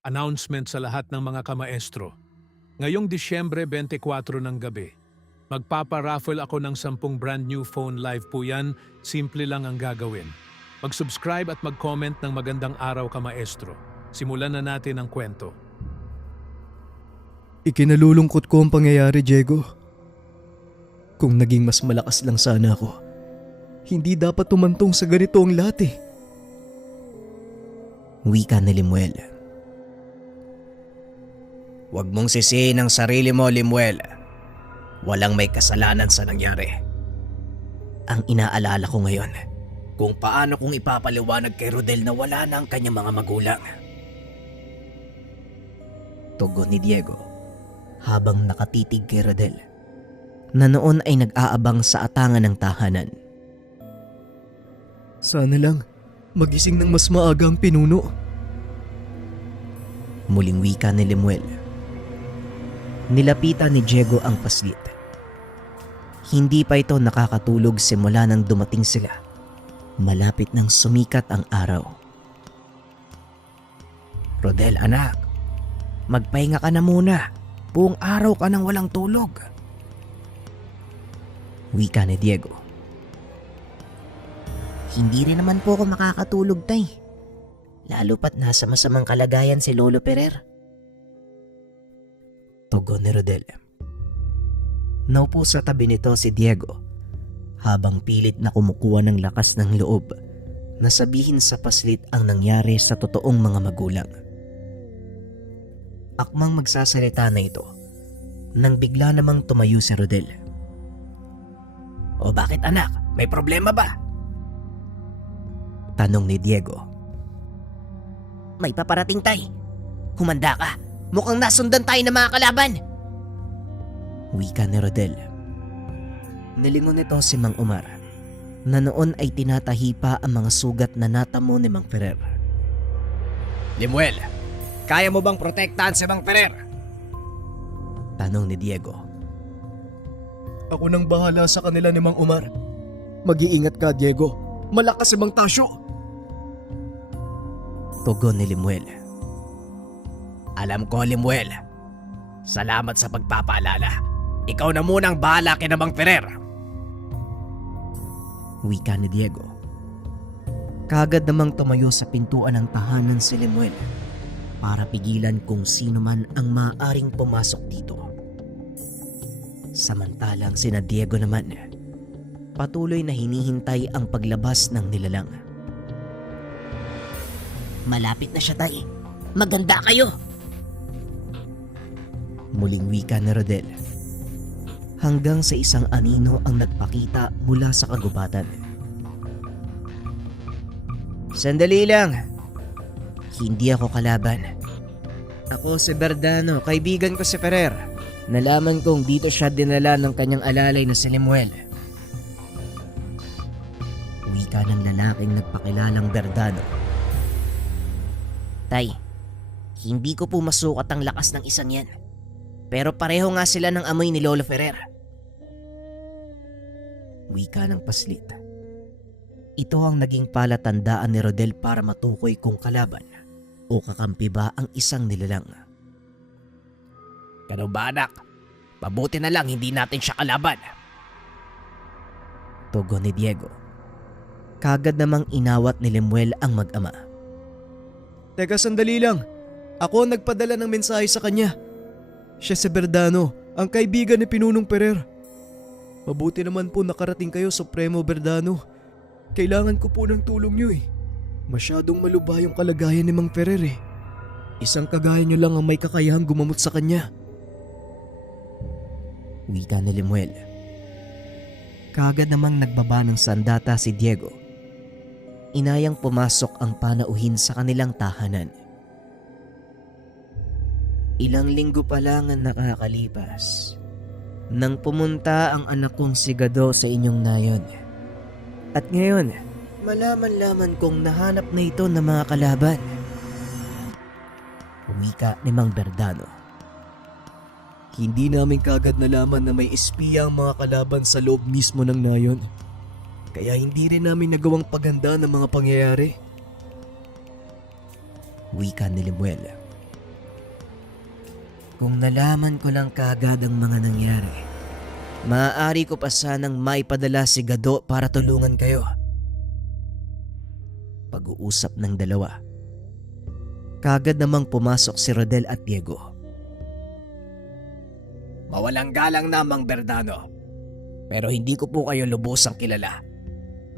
Announcement sa lahat ng mga kamaestro. Ngayong Disyembre 24 ng gabi, magpapa-raffle ako ng 10 brand new phone live po yan, simple lang ang gagawin. Mag-subscribe at mag-comment ng magandang araw kamaestro. Simulan na natin ang kwento. Ikinalulungkot ko ang pangyayari, Diego. Kung naging mas malakas lang sana ako, hindi dapat tumantong sa ganito ang lahat eh. Wika ni Limuel. Huwag mong sisihin ang sarili mo, Limuel. Walang may kasalanan sa nangyari. Ang inaalala ko ngayon, kung paano kong ipapaliwanag kay Rodel na wala na ang kanyang mga magulang. Tugon ni Diego habang nakatitig kay Rodel na noon ay nag-aabang sa atangan ng tahanan. Sana lang, magising ng mas maaga ang pinuno. Muling wika ni Limuel. Nilapitan ni Diego ang paslit. Hindi pa ito nakakatulog simula nang dumating sila. Malapit nang sumikat ang araw. Rodel, anak, magpahinga ka na muna. Buong araw ka nang walang tulog. Wika ni Diego. Hindi rin naman po ako makakatulog, tay. Lalo pat nasa masamang kalagayan si Lolo Ferrer. Tugon ni Rodel. Naupo sa tabi nito si Diego habang pilit na kumukuha ng lakas ng loob na sabihin sa paslit ang nangyari sa totoong mga magulang. Akmang magsasalita na ito nang bigla namang tumayo si Rodel. O bakit anak? May problema ba? Tanong ni Diego. May paparating, tay. Humanda ka. Mukhang nasundan tayo ng mga kalaban. Wika ni Rodel. Nilingon nito si Mang Omar na noon ay tinatahi pa ang mga sugat na natamo ni Mang Ferrer. Limuel, kaya mo bang protektahan si Mang Ferrer? Tanong ni Diego. Ako nang bahala sa kanila ni Mang Omar. Mag-iingat ka, Diego. Malakas si Mang Tasyo. Tugon ni Limuel. Alam ko, Limuel. Salamat sa pagpapaalala. Ikaw na munang bahala kay Mang Ferrer. Wika ni Diego. Kagad namang tumayo sa pintuan ng tahanan si Limuel para pigilan kung sino man ang maaaring pumasok dito. Samantalang sina Diego naman, patuloy na hinihintay ang paglabas ng nilalang. Malapit na siya, tay. Maganda kayo. Muling wika ni Rodel. Hanggang sa isang anino ang nagpakita mula sa kagubatan. Sandali lang. Hindi ako kalaban. Ako si Verdano, kaibigan ko si Ferrer. Nalaman kong dito siya dinala ng kanyang alalay na si Limuel. Wika ng lalaking nagpakilalang Verdano. Tay, hindi ko po masukat ang lakas ng isang yan. Pero pareho nga sila ng amoy ni Lolo Ferrer. Wika ng paslit. Ito ang naging palatandaan ni Rodel para matukoy kung kalaban o kakampi ba ang isang nilalang. Pero ba, anak? Mabuti na lang hindi natin siya kalaban. Tugon ni Diego. Kagad namang inawat ni Limuel ang mag-ama. Teka, sandali lang. Ako ang nagpadala ng mensahe sa kanya. Siya si Verdano, ang kaibigan ni Pinunong Ferrer. Mabuti naman po nakarating kayo, Supremo Verdano. Kailangan ko po ng tulong niyo eh. Masyadong malubha yung kalagayan ni Mang Ferrer eh. Isang kagaya niyo lang ang may kakayahang gumamot sa kanya. Wika ni Limuel. Kagad namang nagbaba ng sandata si Diego. Inayang pumasok ang panauhin sa kanilang tahanan. Ilang linggo pa lang ang nakakalipas nang pumunta ang anak kong si Gado sa inyong nayon. At ngayon, malaman-laman kong nahanap na ito ng mga kalaban. Wika ni Mang Verdano. Hindi namin kagad nalaman na may espiya ang mga kalaban sa loob mismo ng nayon. Kaya hindi rin namin nagawang paghanda ng mga pangyayari. Wika ni Limuel. Kung nalaman ko lang kaagad ang mga nangyari, maaari ko pa sanang maipadala si Gado para tulungan kayo. Pag-uusap ng dalawa. Kaagad namang pumasok si Rodel at Diego. Mawalang galang namang Berdano. Pero hindi ko po kayo lubusang kilala.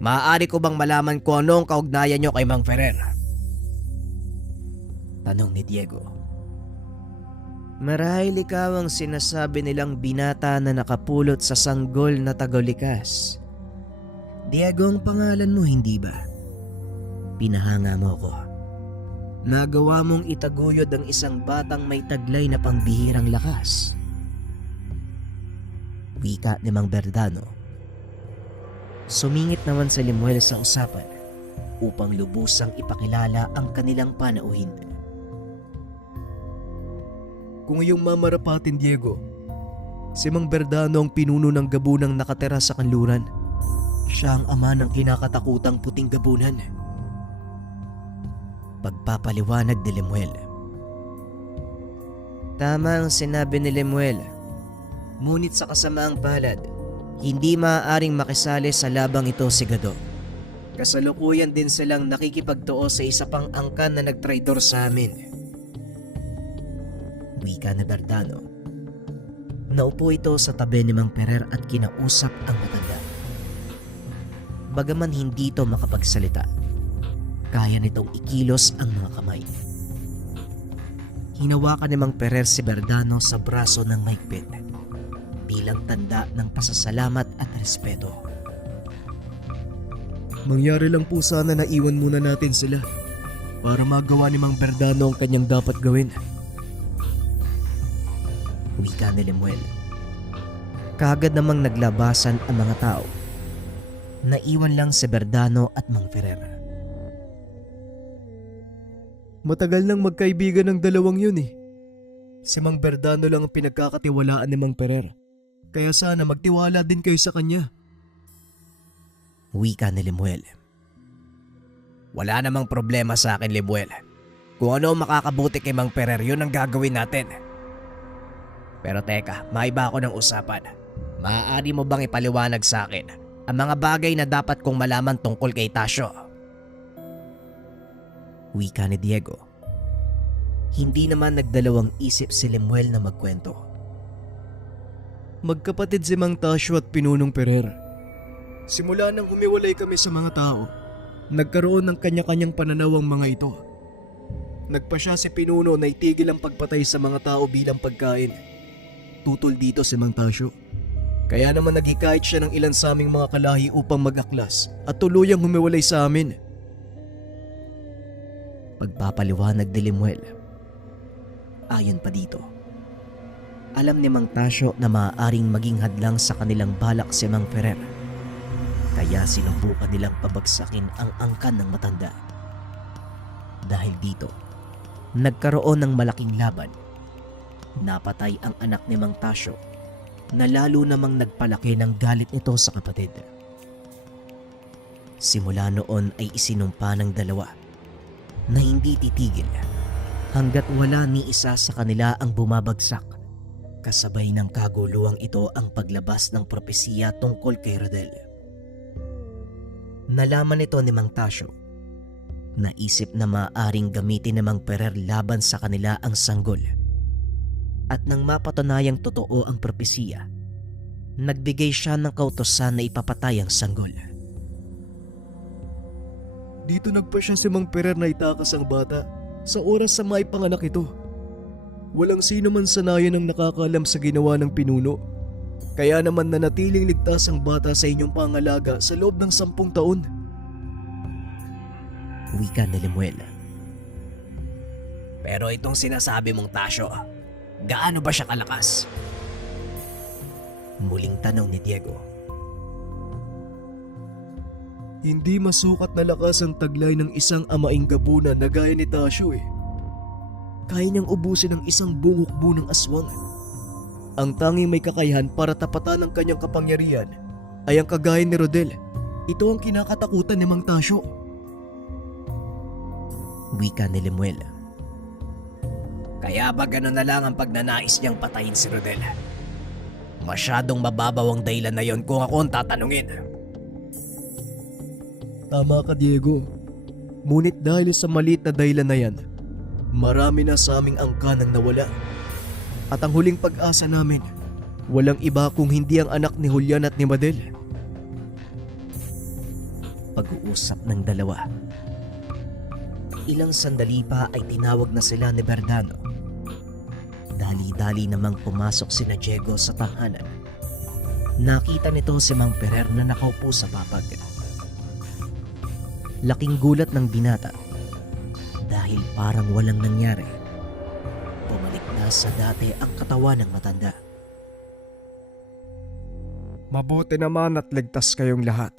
Maaari ko bang malaman kung ano ang kaugnayan nyo kay Mang Ferrer? Tanong ni Diego. Marahil ikaw ang sinasabi nilang binata na nakapulot sa sanggol na tagalikas. Diego ang pangalan mo, hindi ba? Pinahanga mo ko. Nagawa mong itaguyod ang isang batang may taglay na pambihirang lakas. Wika ni Mang Berdano. Sumingit naman sa Lemuel sa usapan upang lubusang ipakilala ang kanilang panauhin. Kung iyong mamarapatin, Diego, si Mang Berdano ang pinuno ng gabunang nakatera sa kanluran. Siya ang ama ng kinakatakutang puting gabunan. Pagpapaliwanag ni Lemuel. Tama ang sinabi ni Lemuel. Ngunit sa kasamaang palad, hindi maaaring makisali sa labang ito si Gado. Kasalukuyan din silang nakikipagtuo sa isa pang angkan na nagtraidor sa amin. Wika ni Berdano. Naupo ito sa tabi ni Mang Ferrer at kinausap ang matanda. Bagaman hindi ito makapagsalita, kaya nitong ikilos ang mga kamay. Hinawakan ni Mang Ferrer si Berdano sa braso ng mahigpit bilang tanda ng pasasalamat at respeto. Mangyari lang po sana na iwan muna natin sila para magawa ni Mang Berdano ang kanyang dapat gawin. Wika ni Lemuel. Kaagad namang naglabasan ang mga tao. Naiwan lang si Berdano at Mang Ferrer. Matagal nang magkaibigan ng dalawang yun eh. Si Mang Berdano lang ang pinagkakatiwalaan ni Mang Ferrer. Kaya sana magtiwala din kayo sa kanya. Wika ni Lemuel. Wala namang problema sa akin, Lemuel. Kung ano makakabuti kay Mang Ferrer, yun ang gagawin natin. Pero teka, maiba ako ng usapan. Maaari mo bang ipaliwanag sa akin ang mga bagay na dapat kong malaman tungkol kay Tasyo? Wika ni Diego. Hindi naman nagdalawang isip si Lemuel na magkwento. Magkapatid si Mang Tasyo at Pinunong Ferrer. Simula nang humiwalay kami sa mga tao, nagkaroon ng kanya-kanyang pananaw ang mga ito. Nagpasya si Pinuno na itigil ang pagpatay sa mga tao bilang pagkain. Tutol dito si Mang Tasyo. Kaya naman naghikayat siya ng ilan sa aming mga kalahi upang mag-aklas at tuluyang humiwalay sa amin. Pagpapaliwanag ni Lemuel. Ayon pa dito, alam ni Mang Tasyo na maaaring maging hadlang sa kanilang balak si Mang Ferrer. Kaya sinubukan nilang pabagsakin ang angkan ng matanda. Dahil dito, nagkaroon ng malaking laban. Napatay ang anak ni Mang Tasyo na lalo namang nagpalaki ng galit nito sa kapatid. Simula noon ay isinumpa ng dalawa na hindi titigil hanggat wala ni isa sa kanila ang bumabagsak. Kasabay ng kaguluwang ito ang paglabas ng propesiya tungkol kay Rodel. Nalaman ito ni Mang Tasyo. Naisip na maaaring gamitin ni Mang Ferrer laban sa kanila ang sanggol. At nang mapatunayang totoo ang propesiya, nagbigay siya ng kautosan na ipapatay ang sanggol. Dito nagpasya si Mang Ferrer na itakas ang bata sa oras sa maipanganak ito. Walang sino man sanayan ang nakakaalam sa ginawa ng pinuno. Kaya naman nanatiling ligtas ang bata sa inyong pangalaga sa loob ng 10 taon. Wika ni Lemuel. Pero itong sinasabi mong Tasyo, gaano ba siya kalakas? Muling tanong ni Diego. Hindi masukat na lakas ang taglay ng isang amaing gabunan na gaya ni Tasyo eh. Kaya niyang ubusin ang isang bungukbo ng aswang. Ang tanging may kakayahan para tapatan ang kanyang kapangyarihan ay ang kagaya ni Rodel. Ito ang kinakatakutan ni Mang Tasyo. Wika ni Lemuel. Kaya ba gano'n na lang ang pagnanais niyang patayin si Rodel? Masyadong mababaw ang dahilan na yon kung ako ang tatanungin. Tama ka, Diego. Ngunit dahil sa maliit na dahilan na yan, marami na sa aming angkan ang nawala. At ang huling pag-asa namin, walang iba kung hindi ang anak ni Julian at ni Madel. Pag-uusap ng dalawa. Ilang sandali pa ay tinawag na sila ni Verdano. Dali-dali namang pumasok sina Diego sa tahanan. Nakita nito si Mang Ferrer na nakaupo sa papag. Laking gulat ng binata dahil parang walang nangyari. Bumalik na sa dati ang katawan ng matanda. Mabuti naman at ligtas kayong lahat.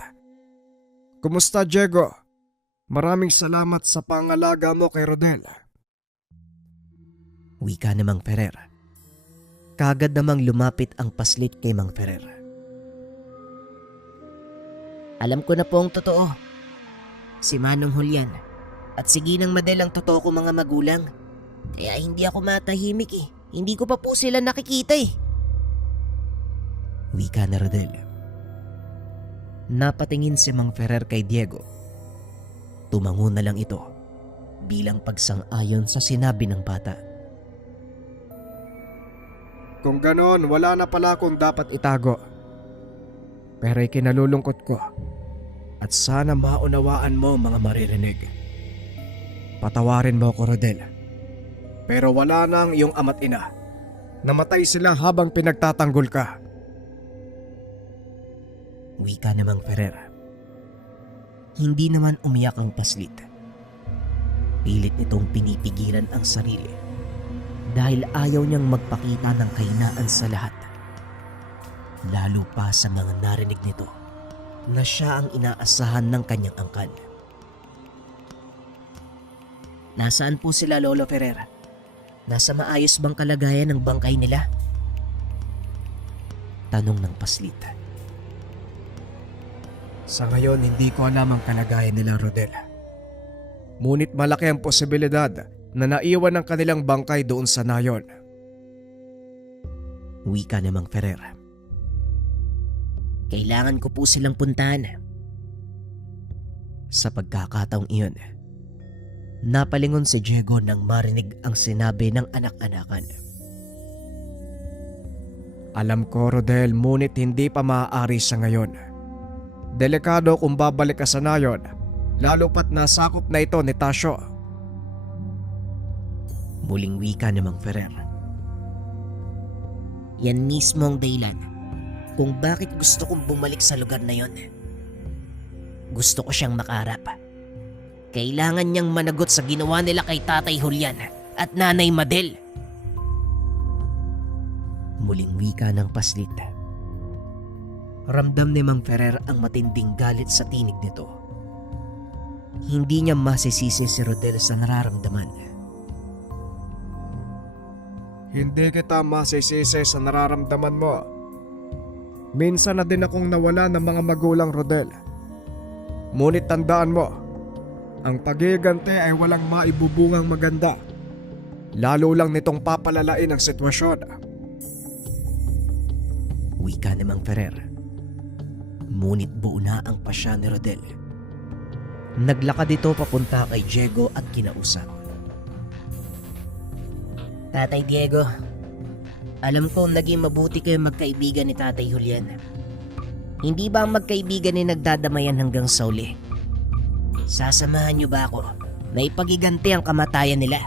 Kumusta, Diego? Maraming salamat sa pangalaga mo kay Rodel. Wika ni Mang Ferrer. Kagad namang lumapit ang paslit kay Mang Ferrer. Alam ko na po ang totoo. Si Manong Julian at si Ginang Madel ang totoo ko mga magulang. Kaya hindi ako matahimik eh. Hindi ko pa po sila nakikita eh. Wika na Rodel. Napatingin si Mang Ferrer kay Diego. Tumango na lang ito bilang pagsang-ayon sa sinabi ng bata. Kung ganon, wala na pala akong dapat itago. Pero ikinalulungkot ko. At sana maunawaan mo mga maririnig. Patawarin mo ko, Rodel. Pero wala nang iyong ama't ina. Namatay sila habang pinagtatanggol ka. Wika namang Ferrer. Hindi naman umiyak ang paslit. Pilit nitong pinipigilan ang sarili dahil ayaw niyang magpakita ng kahinaan sa lahat. Lalo pa sa mga narinig nito na siya ang inaasahan ng kanyang angkan. Nasaan po sila, Lolo Ferrer? Nasa maayos bang kalagayan ng bangkay nila? Tanong ng paslit. Sa ngayon, hindi ko alam ang kalagayan nila, Rodel. Ngunit malaki ang posibilidad na naiwan ang kanilang bangkay doon sa nayon. Wika ni Mang Ferrer. Kailangan ko po silang puntahan. Sa pagkakataong iyon, napalingon si Diego nang marinig ang sinabi ng anak-anakan. Alam ko, Rodel, ngunit hindi pa maaari sa ngayon. Delikado kung babalik ka sa nayon, lalo pat nasakop na ito ni Tasyo. Muling wika ni Mang Ferrer. Yan mismo ang dahilan kung bakit gusto kong bumalik sa lugar na yon. Gusto ko siyang makaharap. Kailangan niyang managot sa ginawa nila kay Tatay Julian at Nanay Madel. Muling wika ng paslit. Ramdam ni Mang Ferrer ang matinding galit sa tinig nito. Hindi niya masisisi si Rodel sa nararamdaman. Hindi kita masisisi sa nararamdaman mo. Minsan na din akong nawala ng mga magulang, Rodel. Ngunit tandaan mo, ang pag-iigante ay walang maibubungang maganda. Lalo lang nitong papalalain ang sitwasyon. Wika ni Mang Ferrer. Ngunit buo na ang pasya ni Rodel. Naglakad ito papunta kay Diego at kinausap. Tatay Diego, alam ko naging mabuti kayo magkaibigan ni Tatay Julian. Hindi ba ang magkaibigan ni nagdadamayan hanggang sa uli? Sasamahan niyo ba ako na ipagiganti ang kamatayan nila?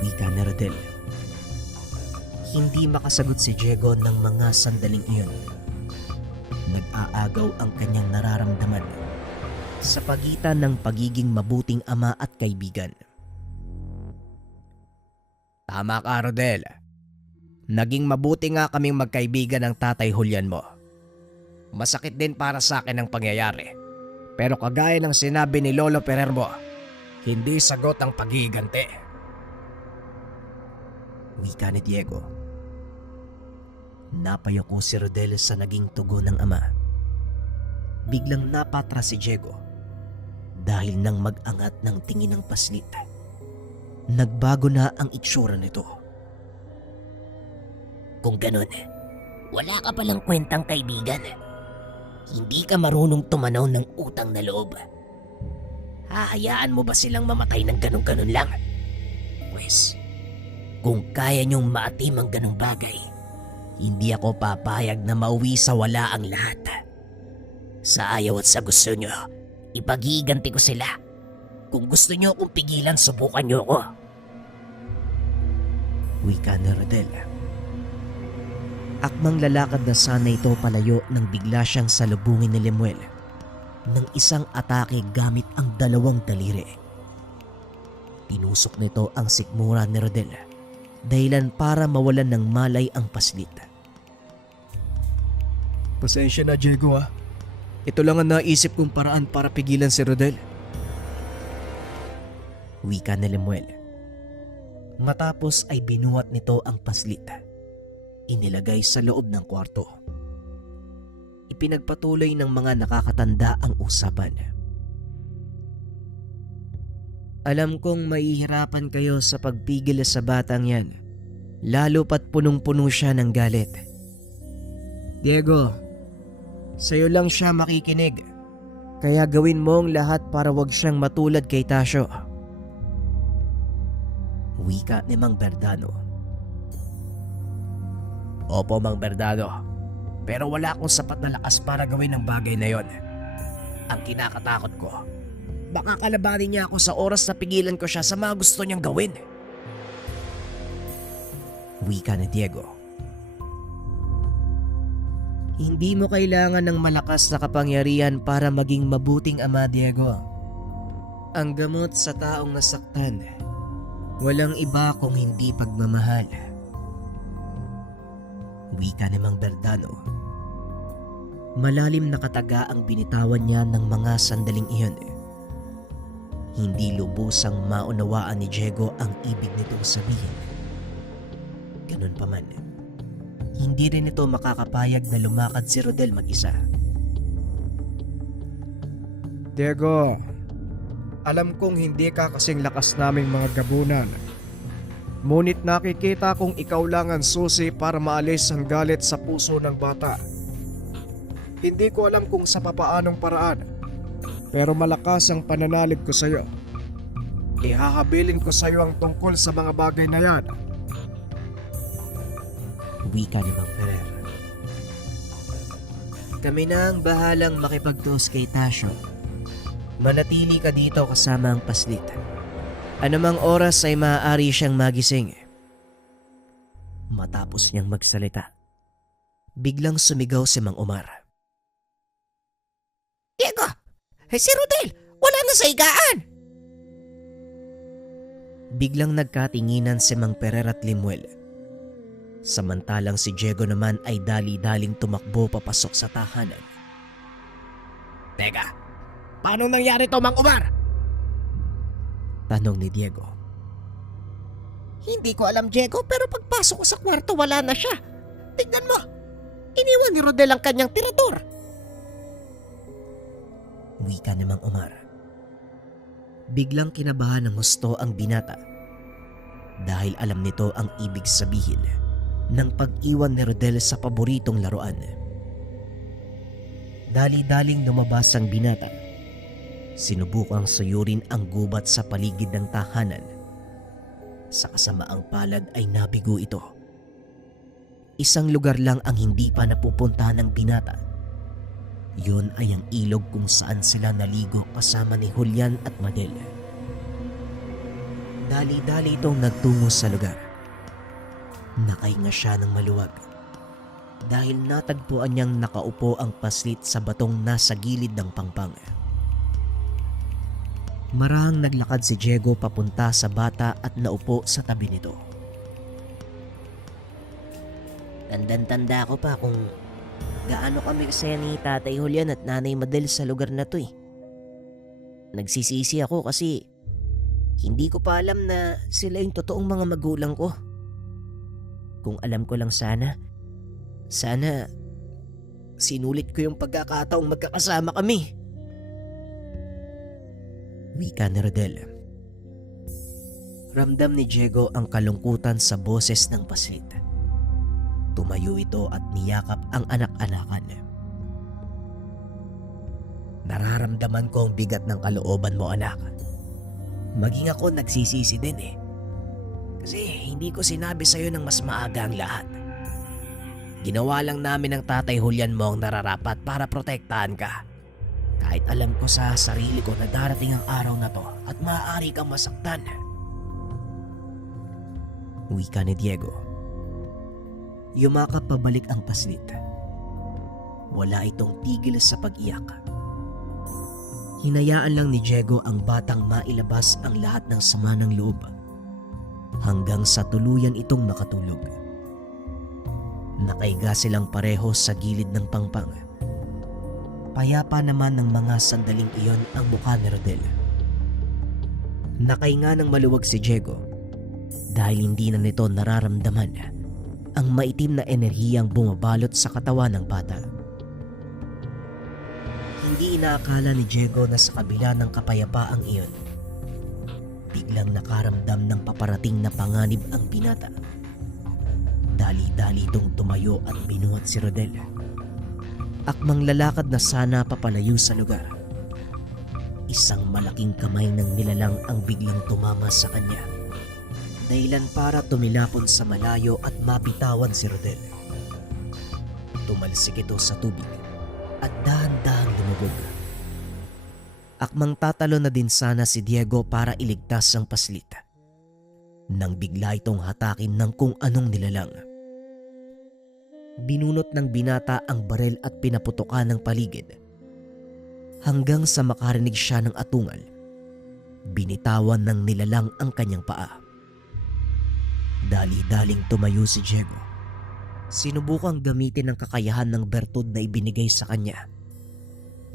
Wika ni Rodel. Hindi makasagot si Diego ng mga sandaling iyon. Nag-aagaw ang kanyang nararamdaman sa pagitan ng pagiging mabuting ama at kaibigan. Tama ka, Rodel. Naging mabuti nga kaming magkaibigan ng Tatay Julian mo. Masakit din para sa akin ang pangyayari. Pero kagaya ng sinabi ni Lolo Ferrer mo, hindi sagot ang pag-iigante. Wika ni Diego. Napayoko si Rodel sa naging tugon ng ama. Biglang napatra si Diego dahil nang mag-angat ng tingin ng paslit. nagbago na ang itsura nito. Kung ganun, wala ka palang kwentang kaibigan. Hindi ka marunong tumanaw ng utang na loob. Hahayaan mo ba silang mamatay ng ganun-ganun lang? Pwes, kung kaya niyong maatim ang ganung bagay, hindi ako papayag na mauwi sa wala ang lahat. Sa ayaw at sa gusto niyo, ipag-iiganti ko sila. Kung gusto niyo akong pigilan, subukan niyo ako. Wika ni Rodel. Akmang lalakad na sana ito palayo nang bigla siyang salubungin ni Lemuel ng isang atake gamit ang dalawang daliri. Tinusok nito ang sikmura ni Rodel, dahilan para mawalan ng malay ang paslit. Pasensya na, Diego ha. Ito lang ang naisip kong paraan para pigilan si Rodel. Wika ni Lemuel. Matapos ay binuhat nito ang paslit. Inilagay sa loob ng kwarto. Ipinagpatuloy ng mga nakakatanda ang usapan. Alam kong mahihirapan kayo sa pagpigil sa batang yan, lalo pat punong-puno siya ng galit. Diego, sa'yo lang siya makikinig. Kaya gawin mo ang lahat para wag siyang matulad kay Tasyo. Wika ni Mang Bernardo. Opo, Mang Bernardo. Pero wala akong sapat na lakas para gawin ang bagay na yon. Ang kinakatakot ko, baka kalabanin niya ako sa oras na pigilan ko siya sa mga gusto niyang gawin. Wika ni Diego. Hindi mo kailangan ng malakas na kapangyarihan para maging mabuting ama, Diego. Ang gamot sa taong nasaktan, walang iba kung hindi pagmamahal. Wika ni Mang Bernardo. Malalim na kataga ang binitawan niya ng mga sandaling iyon. Hindi lubusang maunawaan ni Diego ang ibig nitong sabihin. Ganun pa man, hindi rin ito makakapayag na lumakad si Rodel mag-isa. Diego, alam kong hindi ka kasing lakas naming mga gabunan. Ngunit nakikita kong ikaw lang ang susi para maalis ang galit sa puso ng bata. Hindi ko alam kung sa papaanong paraan, pero malakas ang pananalig ko sa iyo. Ihahabilin ko sa iyo ang tungkol sa mga bagay na yan. Wika ni Mang Ferrer. Kami na ang bahalang makipagtos kay Tasyo. Manatili ka dito kasama ang paslit. Anumang oras ay maaari siyang magising. Matapos niyang magsalita, biglang sumigaw si Mang Omar. Diego! Si Rodel! Wala na sa higaan! Biglang nagkatinginan si Mang Ferrer at Lemuel. Samantalang si Diego naman ay dali-daling tumakbo papasok sa tahanan. Teka, paano nangyari to, Mang Omar? Tanong ni Diego. Hindi ko alam, Diego, pero pagpasok ko sa kwarto wala na siya. Tignan mo, iniwan ni Rodel ang kanyang tirador. Wika ni Mang Omar. Biglang kinabahan ng husto ang binata dahil alam nito ang ibig sabihin ng pag-iwan ni Rodel sa paboritong laruan. Dali-daling lumabas ang binata. Sinubukang suyurin ang gubat sa paligid ng tahanan. Sa kasamaang palad ay nabigo ito. Isang lugar lang ang hindi pa napupuntahan ng binata. Yun ay ang ilog kung saan sila naligo kasama ni Julian at Madel. Dali-dali itong nagtungo sa lugar. Nakahinga siya ng maluwag dahil natagpuan niyang nakaupo ang paslit sa batong nasa gilid ng pangpang. Marahang naglakad si Diego papunta sa bata at naupo sa tabi nito. Tandang-tanda ko pa kung gaano kami kasaya ni Tatay Julian at Nanay Madel sa lugar na to eh. Nagsisisi ako kasi hindi ko pa alam na sila yung totoong mga magulang ko. Kung alam ko lang sana sinulit ko yung pagkakataong magkakasama kami. Wika ni Rodel. Ramdam ni Diego ang kalungkutan sa boses ng paslit. Tumayo ito at niyakap ang anak-anakan. Nararamdaman ko ang bigat ng kalooban mo, anak. Maging ako nagsisisi din eh. Kasi hindi ko sinabi sa'yo ng mas maaga ang lahat. Ginawa lang namin ng Tatay Julian mo ang nararapat para protektahan ka. Kahit alam ko sa sarili ko na darating ang araw na to at maaari kang masaktan. Wika ni Diego. Yumakap pabalik ang paslit. Wala itong tigil sa pag-iyak. Hinayaan lang ni Diego ang batang mailabas ang lahat ng sama ng loob hanggang sa tuluyan itong makatulog. Nakaiga silang pareho sa gilid ng pangpang. Payapa naman ng mga sandaling iyon ang mukha ni Rodel. Nakahinga ng maluwag si Diego dahil hindi na nito nararamdaman ang maitim na enerhiyang bumabalot sa katawan ng bata. Hindi inaakala ni Diego na sa kabila ng kapayapaang iyon, biglang nakaramdam ng paparating na panganib ang binata. Dali-dali itong tumayo at binuhat si Rodel. Akmang lalakad na sana papalayo sa lugar. Isang malaking kamay ng nilalang ang biglang tumama sa kanya. Dahilan para tumilapon sa malayo at mapitawan si Rodel. Tumalsik ito sa tubig at dahan-dahang lumubog. Akmang tatalo na din sana si Diego para iligtas ang paslit, nang bigla itong hatakin ng kung anong nilalang. Binunot ng binata ang barel at pinaputokan ng paligid. Hanggang sa makarinig siya ng atungal, binitawan ng nilalang ang kanyang paa. Dali-daling tumayo si Diego. Sinubukang gamitin ang kakayahan ng bertud na ibinigay sa kanya.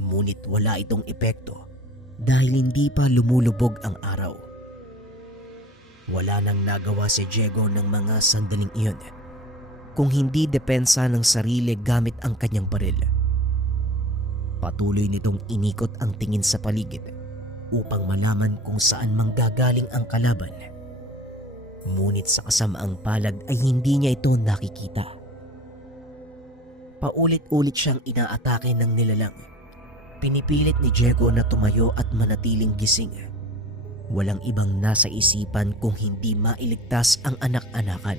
Ngunit wala itong epekto dahil hindi pa lumulubog ang araw. Wala nang nagawa si Diego ng mga sandaling iyon kung hindi depensa ng sarili gamit ang kanyang baril. Patuloy nitong inikot ang tingin sa paligid upang malaman kung saan manggagaling ang kalaban. Ngunit sa kasamaang palad ay hindi niya ito nakikita. Paulit-ulit siyang inaatake ng nilalang. Pinipilit ni Diego na tumayo at manatiling gising. Walang ibang nasa isipan kung hindi mailigtas ang anak-anakan.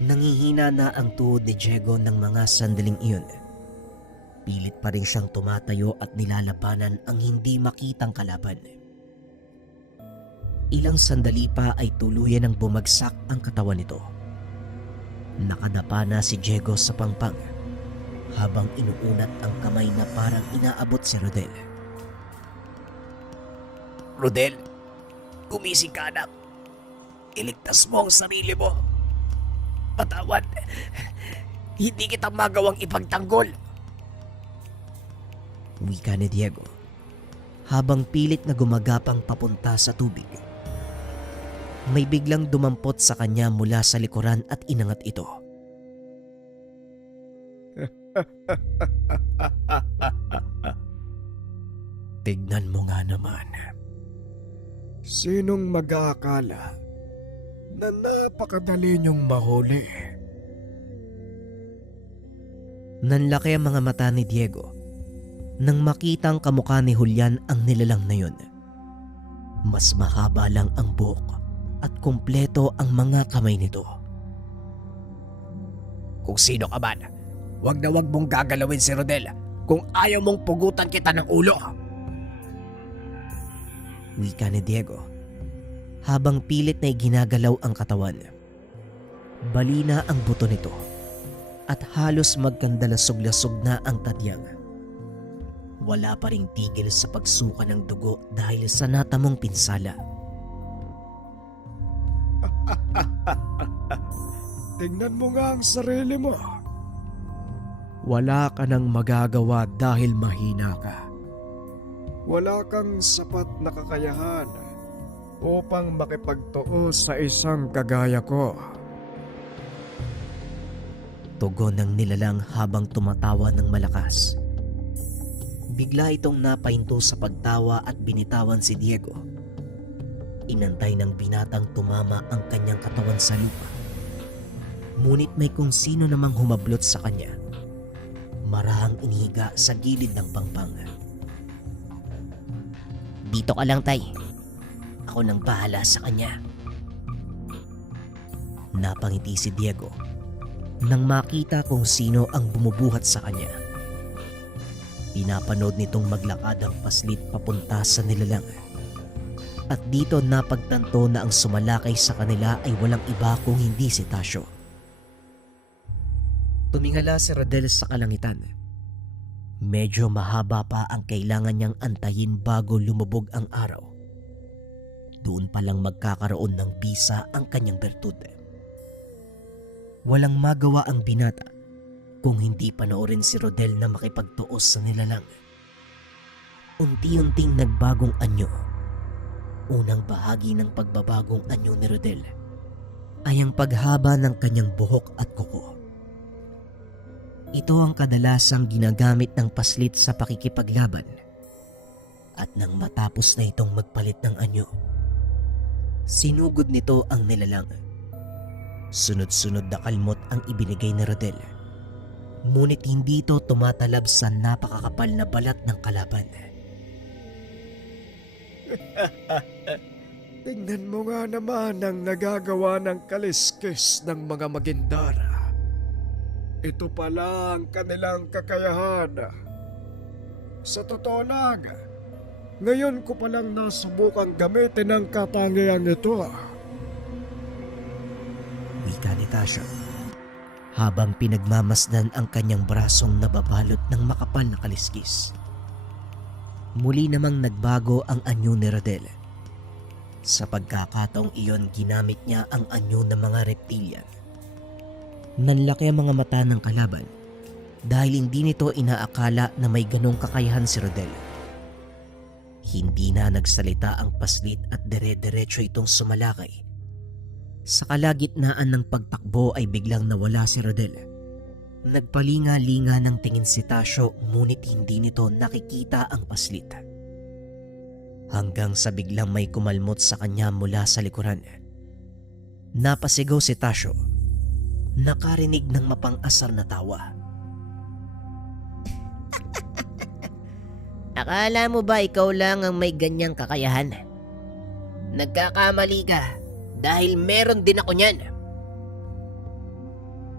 Nangihina na ang tuhod ni Diego ng mga sandaling iyon. Pilit pa rin siyang tumatayo at nilalabanan ang hindi makitang kalaban. Ilang sandali pa ay tuluyan ng bumagsak ang katawan nito. Nakadapa na si Diego sa pangpang habang inuunat ang kamay na parang inaabot si Rodel. Rodel, gumising ka anak. Iligtas mo ang sarili mo. Patawad, hindi kita magawang ipagtanggol. Wika ni Diego habang pilit na gumagapang papunta sa tubig. May biglang dumampot sa kanya mula sa likuran at inangat ito. Tignan mo nga naman. Sinong mag-aakala na napakadali niyong mahuli? Nanlaki ang mga mata ni Diego nang makitang kamukha ni Julian ang nilalang na yun. Mas mahaba lang ang buhok at kumpleto ang mga kamay nito. Kung sino ka man, wag na wag mong gagalawin si Rodel kung ayaw mong pugutan kita ng ulo. Wika ni Diego habang pilit na ginagalaw ang katawan. Balina ang buto nito at halos magkandalasog-lasog na ang tadyang. Wala pa ring tigil sa pagsuka ng dugo dahil sa natamong pinsala. Tingnan mo nga ang sarili mo. Wala ka nang magagawa dahil mahina ka. Wala kang sapat na kakayahan upang makipagtuo sa isang kagaya ko. Tugon ng nilalang habang tumatawa ng malakas. Bigla itong napahinto sa pagtawa at binitawan si Diego. Inantay ng binatang tumama ang kanyang katawan sa lupa. Ngunit may kung sino namang humablot sa kanya. Marahang inihiga sa gilid ng pangpang. Dito ka lang, Tay. Ako nang bahala sa kanya. Napangiti si Diego nang makita kung sino ang bumubuhat sa kanya. Pinapanood nitong maglakad ang paslit papunta sa nilalang. At dito napagtanto na ang sumalakay sa kanila ay walang iba kung hindi si Tasyo. Tumingala si Rodel sa kalangitan. Medyo mahaba pa ang kailangan niyang antayin bago lumubog ang araw. Doon palang magkakaroon ng bisa ang kanyang bertud. Walang magawa ang binata kung hindi panoorin si Rodel na makipagtuos sa nilalang. Unti-unting nagbagong anyo. Unang bahagi ng pagbabagong anyo ni Rodel ay ang paghaba ng kanyang buhok at kuko. Ito ang kadalasang ginagamit ng paslit sa pakikipaglaban. At nang matapos na itong magpalit ng anyo, sinugod nito ang nilalang. Sunod-sunod na kalmot ang ibinigay ni Rodel. Ngunit hindi ito tumatalab sa napakakapal na balat ng kalaban. Tingnan mo nga naman ang nagagawa ng kaliskis ng mga magindara. Ito pala ang kanilang kakayahan. Sa totoo lang, ngayon ko palang nasubukang gamitin ang katangian ito. Wika ni Tasyo habang pinagmamasdan ang kanyang brasong nababalot ng makapal na kaliskis. Muli namang nagbago ang anyo ni Rodel. Sa pagkakataong iyon, ginamit niya ang anyo ng mga reptilian. Nanlaki ang mga mata ng kalaban dahil hindi nito inaakala na may ganong kakayahan si Rodel. Hindi na nagsalita ang paslit at dire-diretso itong sumalakay. Sa kalagitnaan ng pagtakbo ay biglang nawala si Rodel. Nagpalinga-linga ng tingin si Tasyo ngunit hindi nito nakikita ang paslit. Hanggang sa biglang may kumalmot sa kanya mula sa likuran. Napasigaw si Tasyo. Nakarinig ng mapang-asar na tawa. Akala mo ba ikaw lang ang may ganyang kakayahan? Nagkakamali ka dahil meron din ako niyan.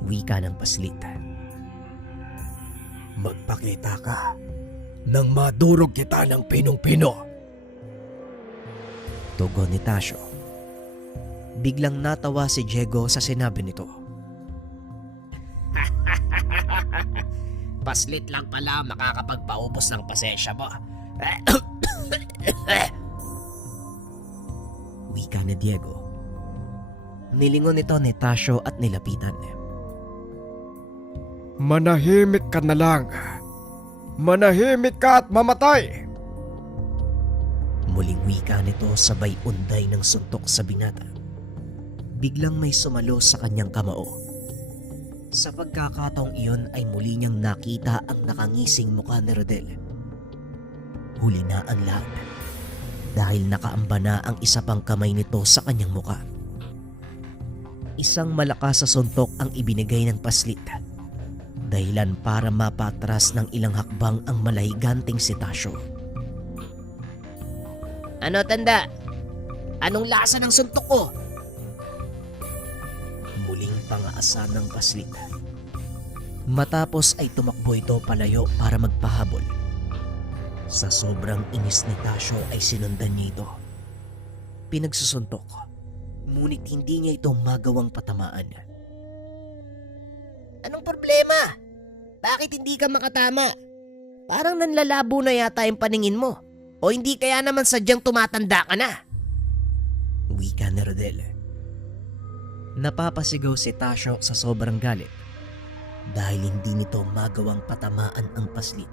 Wika ng paslit. Magpakita ka nang madurog kita ng pinong-pino. Tugon ni Tasyo. Biglang natawa si Diego sa sinabi nito. Paslit lang pala makakapagpaubos ng pasensya mo. Wika ni Diego. Nilingon ito ni Tasyo at nilapitan. Manahimik ka na lang. Manahimik ka at mamatay. Muling wika nito sabay unday ng suntok sa binata. Biglang may sumalo sa kanyang kamao. Sa pagkakataong iyon ay muli niyang nakita ang nakangising mukha ni Rodel. Huli na ang lahat dahil nakaamba na ang isa pang kamay nito sa kanyang mukha. Isang malakas sa suntok ang ibinigay ng paslit. Dahilan para mapatras ng ilang hakbang ang malahiganting si Tasyo. Ano tanda? Anong lasa ng suntok ko? Muling pangaasa ng paslit. Matapos ay tumakbo ito palayo para magpahabol. Sa sobrang inis ni Tasyo ay sinundan niya ito. Pinagsusuntok, ngunit hindi niya ito magawang patamaan. Anong problema? Bakit hindi ka makatama? Parang nanlalabo na yata yung paningin mo. O hindi kaya naman sadyang tumatanda ka na? Wika ni Rodel. Napapasigaw si Tasyo sa sobrang galit dahil hindi nito magawang patamaan ang paslit.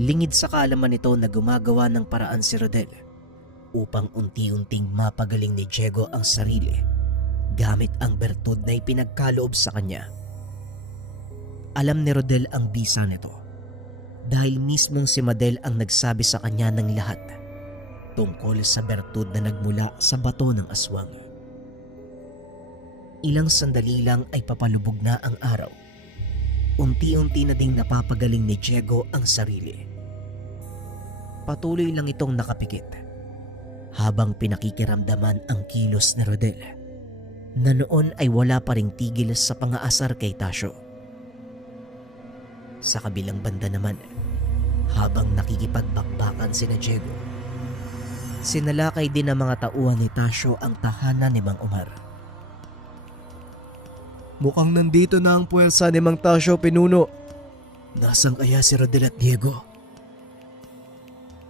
Lingid sa kaalaman nito na gumagawa ng paraan si Rodel upang unti-unting mapagaling ni Diego ang sarili gamit ang bertud na ipinagkaloob sa kanya. Alam ni Rodel ang bisa nito dahil mismong si Madel ang nagsabi sa kanya ng lahat. tungkol sa bertud na nagmula sa bato ng aswang. Ilang sandali lang ay papalubog na ang araw. Unti-unti na ding napapagaling ni Diego ang sarili. Patuloy lang itong nakapikit habang pinakikiramdaman ang kilos ni Rodel na noon ay wala pa ring tigil sa pangaasar kay Tasio. Sa kabilang banda naman, habang nakikipagbakbakan sina Diego, sinalakay din ng mga tauhan ni Tasio ang tahanan ni Mang Omar. Mukhang nandito na ang puwersa ni Mang Tasio, Pinuno. Nasaan kaya si Rodel at Diego?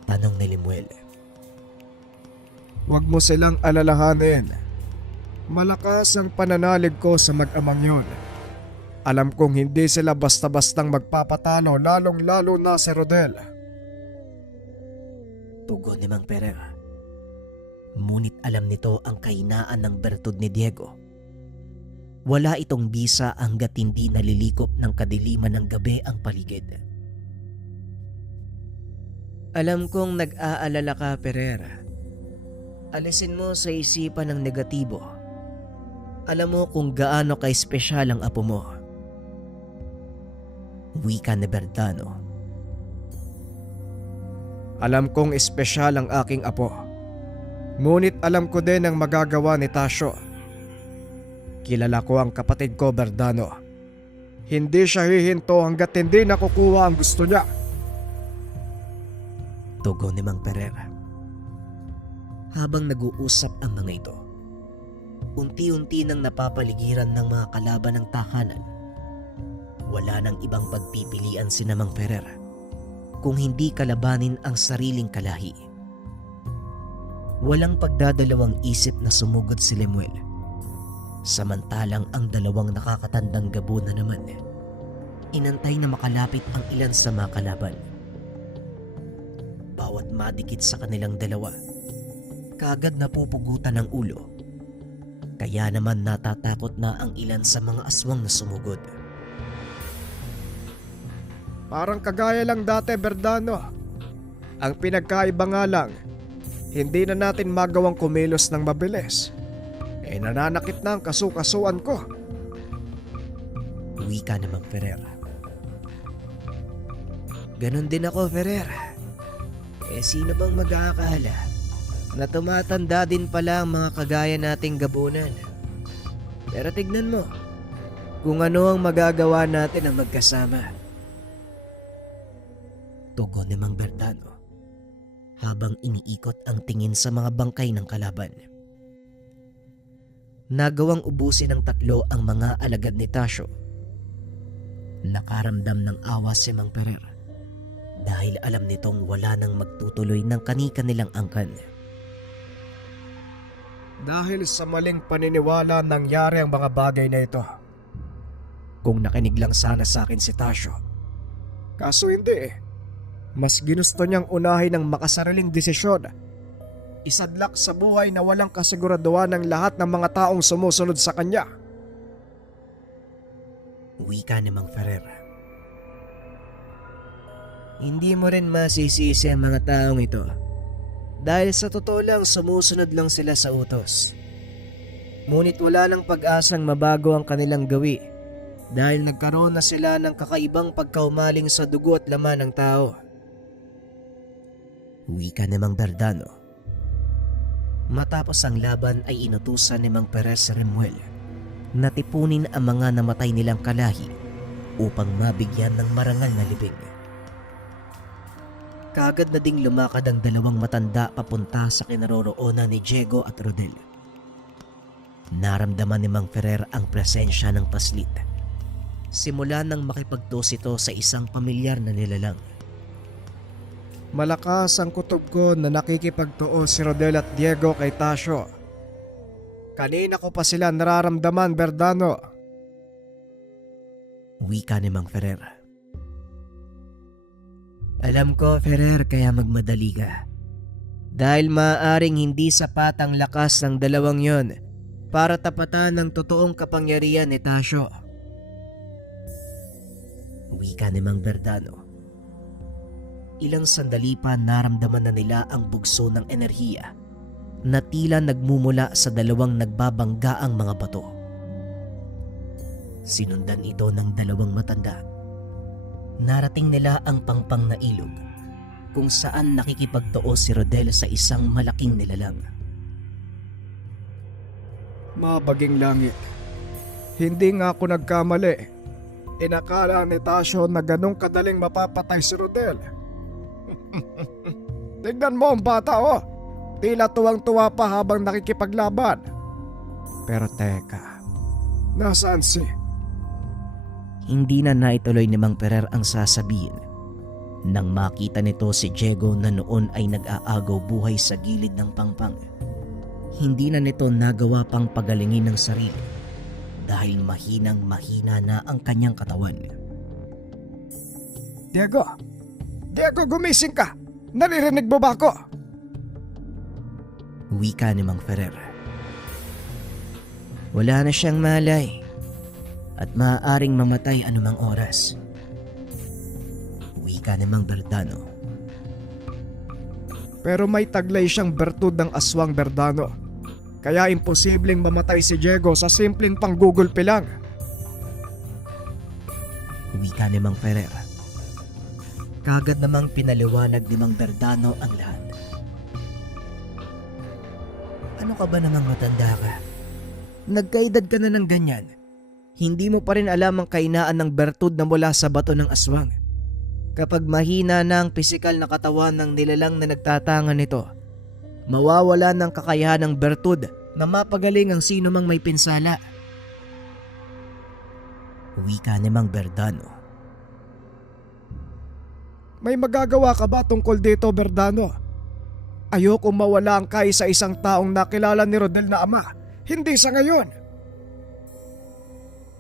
Tanong ni Lemuel. Huwag mo silang alalahanin. Malakas ang pananalig ko sa mag-amang yun. Alam kong hindi sila basta-bastang magpapatalo, lalong-lalo na si Rodel. Tugon ni Mang Ferrer. Ngunit alam nito ang kahinaan ng bertud ni Diego. Wala itong bisa hanggat hindi nalilikop ng kadiliman ng gabi ang paligid. Alam kong nag-aalala ka, Ferrer. Alisin mo sa isipan ng negatibo. Alam mo kung gaano ka-espesyal ang apo mo. Wika ni Verdano. Alam kong espesyal ang aking apo. Ngunit alam ko din ang magagawa ni Tasio. Kilala ko ang kapatid ko, Verdano. Hindi siya hihinto hanggat hindi nakukuha ang gusto niya. Tugon ni Mang Ferrer. Habang nag-uusap ang mga ito, unti-unti nang napapaligiran ng mga kalaban ng tahanan. Wala nang ibang pagpipilian si Mang Ferrer kung hindi kalabanin ang sariling kalahi. Walang pagdadalawang isip na sumugod si Lemuel. Samantalang ang dalawang nakakatandang gabo na naman, inantay na makalapit ang ilan sa mga kalaban. Bawat madikit sa kanilang dalawa, kaagad napupugutan ng ulo. Kaya naman natatakot na ang ilan sa mga aswang na sumugod. Parang kagaya lang dati, Verdano. Ang pinagkaiba nga lang, hindi na natin magawang kumilos ng mabilis. Nananakit na ang kasukasuan ko. Wika ni Mang Ferrer. Ganon din ako, Ferrer. Sino bang mag-aakala na tumatanda din pala ang mga kagaya nating gabunan? Pero tignan mo kung ano ang magagawa natin ang magkasama. Tugon ni Mang Verdano habang iniikot ang tingin sa mga bangkay ng kalaban. Nagawang ubusin ng tatlo ang mga alagad ni Tasio. Nakaramdam ng awa si Mang Ferrer dahil alam nitong wala nang magtutuloy ng kani-kanilang angkan. Dahil sa maling paniniwala nangyari ang mga bagay na ito. Kung nakinig lang sana sa akin si Tasio. Kaso hindi. Mas ginusto niyang unahin ang makasariling desisyon. Isadlak sa buhay na walang kasiguraduhan ng lahat ng mga taong sumusunod sa kanya. Wika ni Mang Ferrer. Hindi mo rin masisisi ang mga taong ito dahil sa totoo lang sumusunod lang sila sa utos. Ngunit wala nang pag-asang mabago ang kanilang gawi dahil nagkaroon na sila ng kakaibang pagkaumaling sa dugo at laman ng tao. Wika ni Mang Verdano. Matapos ang laban ay inutusan ni Mang Ferrer si Lemuel na tipunin ang mga namatay nilang kalahi upang mabigyan ng marangal na libing. Kaagad na ding lumakad ang dalawang matanda papunta sa kinaroroonan ni Diego at Rodel. Naramdaman ni Mang Ferrer ang presensya ng paslit. Simula nang makipagtos ito sa isang pamilyar na nilalang. Malakas ang kutob ko na nakikipagtuo si Rodel at Diego kay Tasio. Kanina ko pa sila nararamdaman, Verdano. Wika ni Mang Ferrer. Alam ko, Ferrer, kaya magmadali ka. Dahil maaaring hindi sapat ang lakas ng dalawang yon para tapatan ng totoong kapangyarihan ni Tasio. Wika ni Mang Verdano. Ilang sandali pa naramdaman na nila ang bugso ng enerhiya na tila nagmumula sa dalawang nagbabanggaang mga bato. Sinundan ito ng dalawang matanda. Narating nila ang pangpang na ilog kung saan nakikipagtoo si Rodel sa isang malaking nilalang. Mabaging langit. Hindi nga ako nagkamali. Inakala ni Tasyo na ganong kadaling mapapatay si Rodel. Tignan mo ang bata oh. Tila tuwang-tuwa pa habang nakikipaglaban. Pero teka, nasaan si... Hindi na naituloy ni Mang Ferrer ang sasabihin nang makita nito si Diego na noon ay nag-aagaw buhay sa gilid ng pangpang. Hindi na nito nagawa pang pagalingin ng sarili dahil mahinang-mahina na ang kanyang katawan. Diego! Diego, gumising ka! Naririnig mo ba ako? Wika ni Mang Ferrer. Wala na siyang malay at maaaring mamatay anumang oras. Wika ni Mang Verdano. Pero may taglay siyang bertud ng aswang Verdano. Kaya imposibleng mamatay si Diego sa simpleng panggugulpi lang. Wika ni Mang Ferrer. Kagad namang pinaliwanag ni Mang Verdano ang lahat. Ano ka ba namang matanda ka? Nagkaedad ka na ng ganyan. Hindi mo pa rin alam ang kainaan ng bertud na mula sa bato ng aswang. Kapag mahina na ang pisikal na katawan ng nilalang na nagtatangan nito, mawawala ng kakayahan ng bertud na mapagaling ang sino mang may pinsala. Wika ni Mang Verdano. May magagawa ka ba tungkol dito, Verdano? Ayoko mawala ang kay sa isang taong nakilala ni Rodel na ama. Hindi sa ngayon.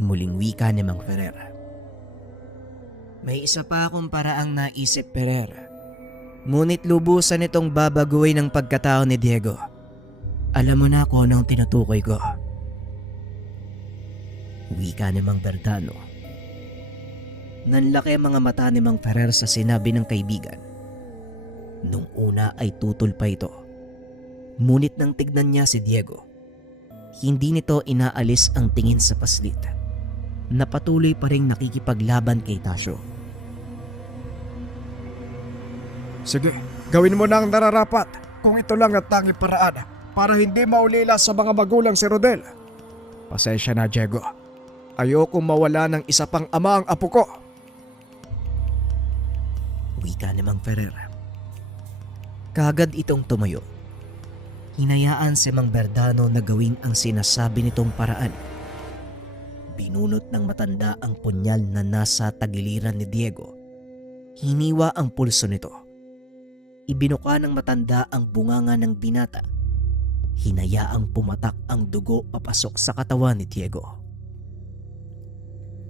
Muling wika ni Mang Ferrer. May isa pa akong paraang naisip, Ferrer. Ngunit lubusan itong babaguhin ng pagkatao ni Diego. Alam mo na kung anong tinutukoy ko. Wika ni Mang Verdano. Nanlaki ang mga mata ni Mang Ferrer sa sinabi ng kaibigan. Nung una ay tutol pa ito. Ngunit nang tignan niya si Diego, hindi nito inaalis ang tingin sa paslit na patuloy pa ring nakikipaglaban kay Tasyo. Sige, gawin mo na ang nararapat kung ito lang ang tanging paraan para hindi maulila sa mga magulang si Rodel. Pasensya na, Diego. Ayoko mawala ng isa pang ama ang apo ko. Wika ni Mang Ferrer. Kagad itong tumayo. Hinayaan si Mang Verdano na gawin ang sinasabi nitong paraan. Binunot ng matanda ang punyal na nasa tagiliran ni Diego. Hiniwa ang pulso nito. Ibinuka ng matanda ang bunganga ng binata. Hinayaang pumatak ang dugo papasok sa katawan ni Diego.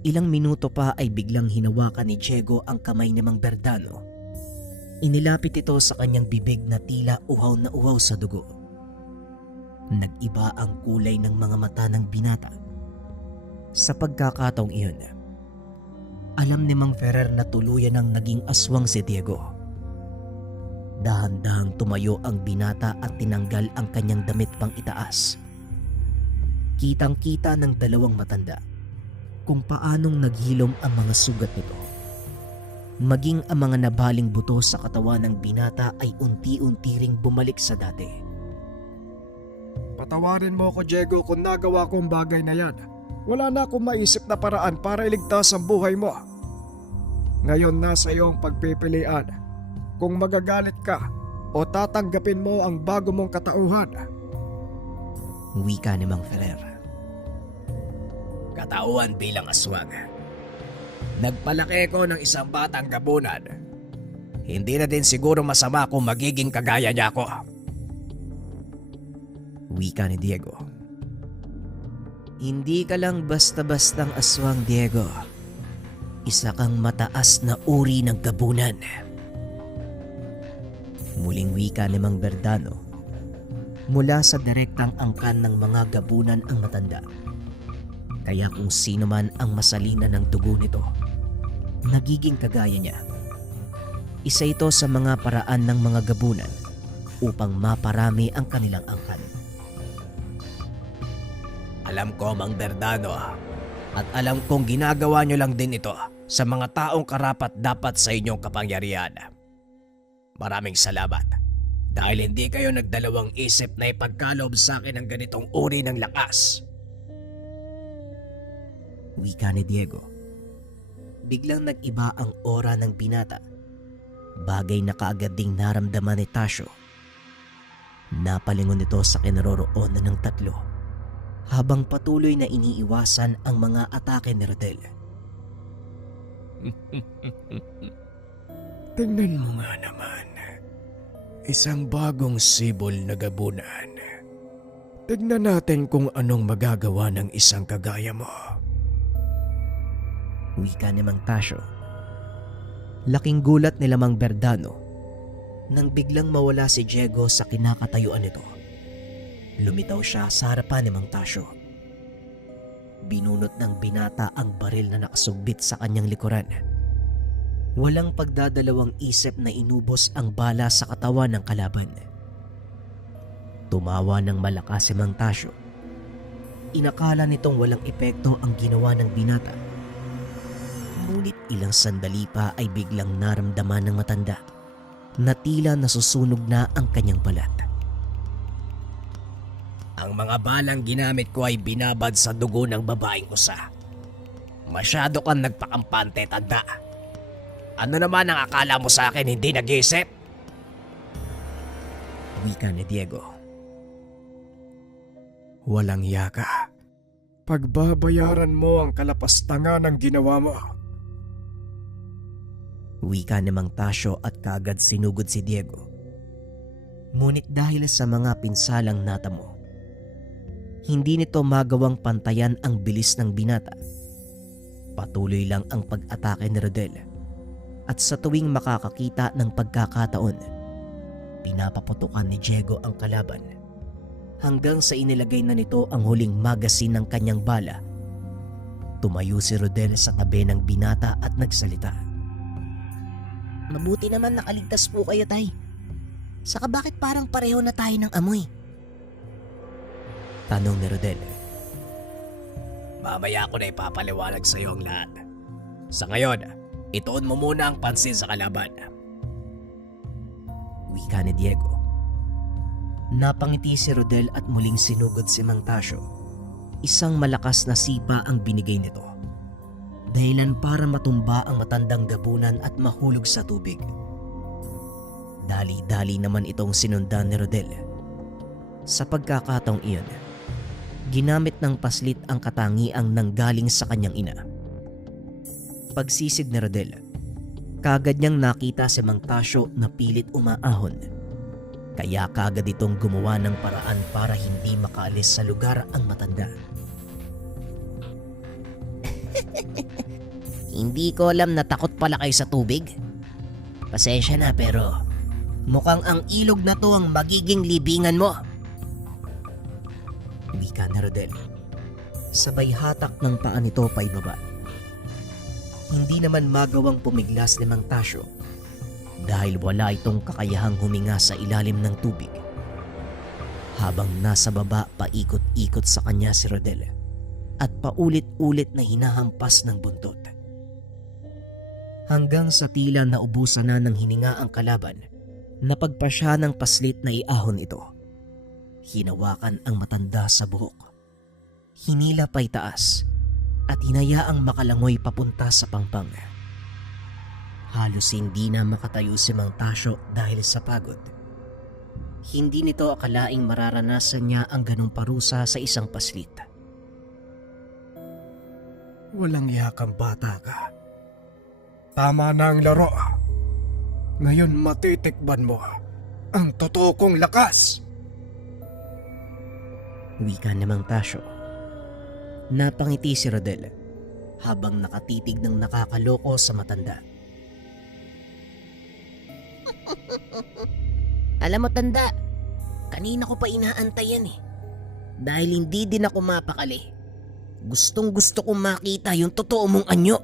Ilang minuto pa ay biglang hinawakan ni Diego ang kamay ni Mang Verdano. Inilapit ito sa kanyang bibig na tila uhaw na uhaw sa dugo. Nag-iba ang kulay ng mga mata ng binata. Sa pagkakataong iyon, alam ni Mang Ferrer na tuluyan ang naging aswang si Diego. Dahan-dahang tumayo ang binata at tinanggal ang kanyang damit pang itaas. Kitang-kita ng dalawang matanda kung paanong naghilom ang mga sugat nito. Maging ang mga nabaling buto sa katawan ng binata ay unti-unti ring bumalik sa dati. Patawarin mo ako, Diego, kung nagawa kong bagay na yan. Wala na akong maisip na paraan para iligtas ang buhay mo. Ngayon nasa iyong pagpipilian kung magagalit ka o tatanggapin mo ang bago mong katauhan. Wika ni Mang Ferrer. Katauhan bilang aswang. Nagpalaki ko ng isang batang gabunan. Hindi na din siguro masama kung magiging kagaya niya ako. Wika ni Diego. Hindi ka lang basta-bastang aswang, Diego. Isa kang mataas na uri ng gabunan. Muling wika ni Mang Verdano. Mula sa direktang angkan ng mga gabunan ang matanda. Kaya kung sino man ang masalina ng dugo nito, nagiging kagaya niya. Isa ito sa mga paraan ng mga gabunan upang maparami ang kanilang angkan. Alam ko, Mang Berdano, at alam kong ginagawa nyo lang din ito sa mga taong karapat dapat sa inyong kapangyarihan. Maraming salamat dahil hindi kayo nagdalawang isip na ipagkaloob sa akin ng ganitong uri ng lakas. Wika ni Diego. Biglang nag-iba ang aura ng binata. Bagay na kaagad ding naramdaman ni Tasyo. Napalingon ito sa kinaroroonan ng tatlo habang patuloy na iniiwasan ang mga atake ni Rodel. Tingnan mo nga naman. Isang bagong sibol na gabunan. Tignan natin kung anong magagawa ng isang kagaya mo. Wika ni Mang Tasyo. Laking gulat ni Mang Berdano nang biglang mawala si Diego sa kinakatayuan nito. Lumitaw siya sa harapan ni Mang Tasyo. Binunot ng binata ang baril na nakasugbit sa kanyang likuran. Walang pagdadalawang isip na inubos ang bala sa katawan ng kalaban. Tumawa ng malakas si Mang Tasyo. Inakala nitong walang epekto ang ginawa ng binata. Ngunit ilang sandali pa ay biglang naramdaman ng matanda na tila nasusunog na ang kanyang balat. Ang mga balang ginamit ko ay binabad sa dugo ng babaeng usa. Masyado kang nagpakampante, tanda. Ano naman ang akala mo sa akin, hindi nag-iisip? Wika ni Diego. Walang yaka. Pagbabayaran mo ang kalapastangan ng ginawa mo. Wika ni Mang Tasyo at kaagad sinugod si Diego. Ngunit dahil sa mga pinsalang natamo, hindi nito magawang pantayan ang bilis ng binata. Patuloy lang ang pag-atake ni Rodel at sa tuwing makakakita ng pagkakataon, pinapaputukan ni Diego ang kalaban hanggang sa inilagay na nito ang huling magasin ng kanyang bala. Tumayo si Rodel sa tabi ng binata at nagsalita. Mabuti naman nakaligtas po kayo, tay. Saka bakit parang pareho na tayo ng amoy? Tanong ni Rodel. Mamaya ko na ipapaliwanag sa iyo ang lahat. Sa ngayon, ituon mo muna ang pansin sa kalaban. Wika ni Diego. Napangiti si Rodel at muling sinugod si Mang Tasyo. Isang malakas na sipa ang binigay nito. Dahilan para matumba ang matandang gabunan at mahulog sa tubig. Dali-dali naman itong sinundan ni Rodel. Sa pagkakataong iyon, ginamit ng paslit ang katangiang nanggaling sa kanyang ina. Pagsisid ni Rodel, kagad niyang nakita si Mang Tasyo na pilit umaahon. Kaya kagad itong gumawa ng paraan para hindi makaalis sa lugar ang matanda. Hindi ko alam na takot pala kayo sa tubig. Pasensya na pero mukhang ang ilog na to ang magiging libingan mo. Wika ni Rodel. Sabay hatak ng paa nito paibaba. Hindi naman magawang pumiglas ni Mang Tasyo dahil wala itong kakayahang huminga sa ilalim ng tubig. Habang nasa baba, paikot-ikot sa kanya si Rodel at paulit-ulit na hinahampas ng buntot. Hanggang sa tila naubusan na ng hininga ang kalaban, napagpa siya ng paslit na iahon ito. Hinawakan ang matanda sa buhok. Hinila pa itaas at hinayaang makalangoy papunta sa pangpang. Halos hindi na makatayo si Mang Tasyo dahil sa pagod. Hindi nito akalaing mararanasan niya ang ganong parusa sa isang paslit. Walang yakang bata ka. Tama na ang laro. Ngayon matitikban mo ang totoo kong lakas. Wika ni Mang Tasyo. Napangiti si Rodel habang nakatitig ng nakakaloko sa matanda. Alam mo, tanda, kanina ko pa inaantay yan eh. Dahil hindi din ako mapakali. Gustong gusto kong makita yung totoo mong anyo.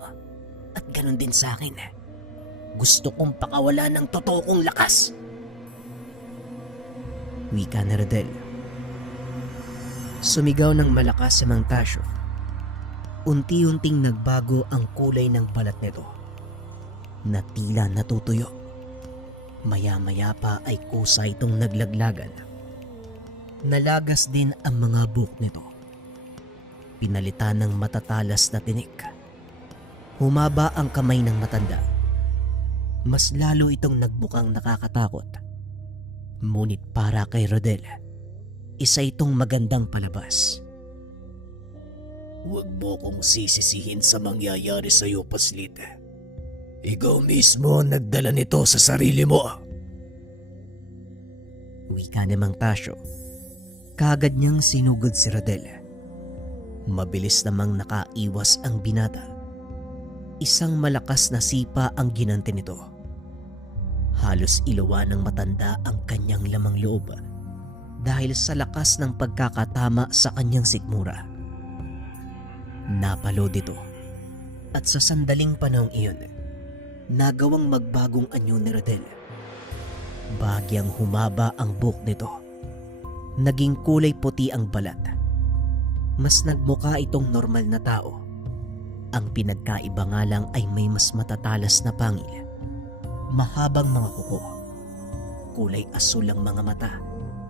At ganun din sa akin. gusto kong pakawala ng totoo kong lakas. Wika ni Rodel. Sumigaw ng malakas si Mang Tasyo. Unti-unting nagbago ang kulay ng balat nito. Na tila natutuyo. Maya-maya pa ay kusa itong naglaglagan. Nalagas din ang mga buhok nito. Pinalitan ng matatalas na tinik. Humaba ang kamay ng matanda. Mas lalo itong nagbukang nakakatakot. Ngunit para kay Rodel, isa itong magandang palabas. Huwag mo kong sisisihin sa mangyayari sa iyo, Paslit. Ikaw mismo ang nagdala nito sa sarili mo. Wika ni Mang Tasyo. Kaagad niyang sinugod si Rodel. Mabilis namang nakaiwas ang binata. Isang malakas na sipa ang ginanti nito. Halos ilawa ng matanda ang kanyang lamang loob dahil sa lakas ng pagkakatama sa kanyang sikmura. Napalod ito at sa sandaling panahong iyon, nagawang magbagong anyo ni Rodel. Bagyang humaba ang buhok nito. Naging kulay puti ang balat. Mas nagmukha itong normal na tao. Ang pinagkaiba nga lang ay may mas matatalas na pangil. Mahabang mga kuko. Kulay asul ang mga mata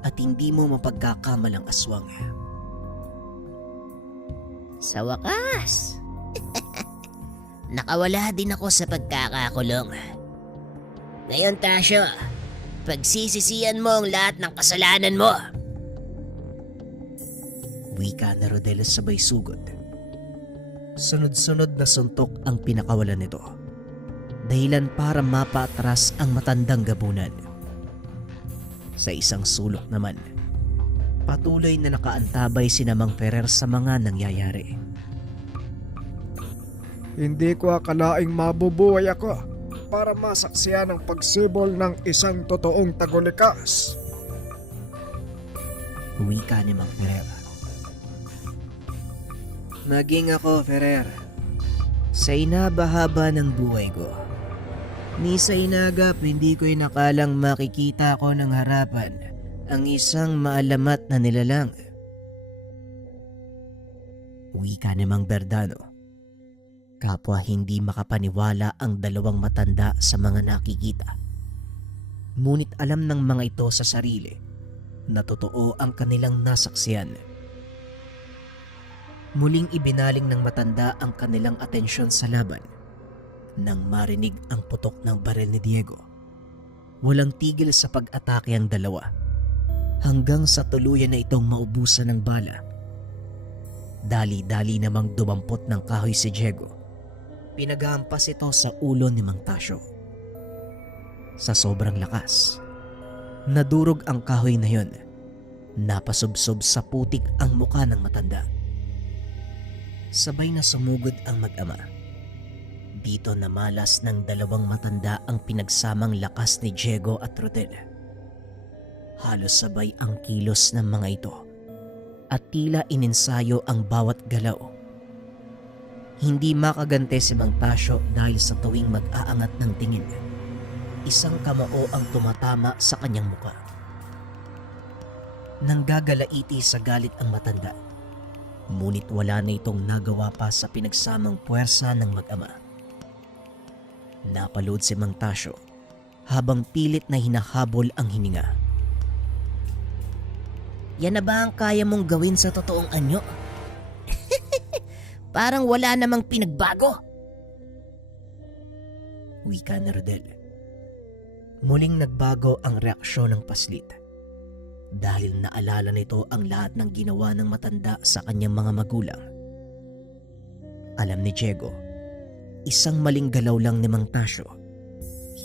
at hindi mo mapagkakamalang aswang. Sa wakas, nakawala din ako sa pagkakakulong. Ngayon, Tasyo, pagsisisihan mo ang lahat ng kasalanan mo. Wika na Rodel sabay sugod. Sunod-sunod na suntok ang pinakawalan nito. Dahilan para mapaatras ang matandang gabunan. Sa isang sulok naman, patuloy na nakaantabay si Mang Ferrer sa mga nangyayari. Hindi ko akalaing mabubuhay ako para masaksiyan ang pagsibol ng isang totoong tagulikas. Wika ni Mang Ferrer. Maging ako, Ferrer, sa inabahaba ng buhay ko, ni sa inagap hindi ko inakalang makikita ko ng harapan ang isang maalamat na nilalang. Wika ni Mang Verdano. Kapwa hindi makapaniwala ang dalawang matanda sa mga nakikita. Ngunit alam ng mga ito sa sarili na totoo ang kanilang nasaksiyan. Muling ibinaling ng matanda ang kanilang atensyon sa laban nang marinig ang putok ng baril ni Diego. Walang tigil sa pag-atake ang dalawa hanggang sa tuluyan na itong maubusan ng bala. Dali-dali namang dumampot ng kahoy si Diego. Pinaghampas ito sa ulo ni Mang Tasyo. Sa sobrang lakas, nadurog ang kahoy na yun. Napasubsob sa putik ang muka ng matanda. Sabay na sumugod ang mag-ama. Dito namalas ng dalawang matanda ang pinagsamang lakas ni Diego at Rodel. Halos sabay ang kilos ng mga ito at tila ininsayo ang bawat galaw. Hindi makagante si Mang Tasyo dahil sa tuwing mag-aangat ng tingin, isang kamao ang tumatama sa kanyang muka. Nanggagalaiti sa galit ang matanda. Ngunit wala na itong nagawa pa sa pinagsamang puwersa ng mag-ama. Napalod si Mang Tasyo habang pilit na hinahabol ang hininga. Yan na ba ang kaya mong gawin sa totoong anyo? Parang wala namang pinagbago. Wika na Rodel. Muling nagbago ang reaksyon ng Paslit. Dahil naalala nito ang lahat ng ginawa ng matanda sa kanyang mga magulang. Alam ni Diego, isang maling galaw lang ni Mang Tasyo.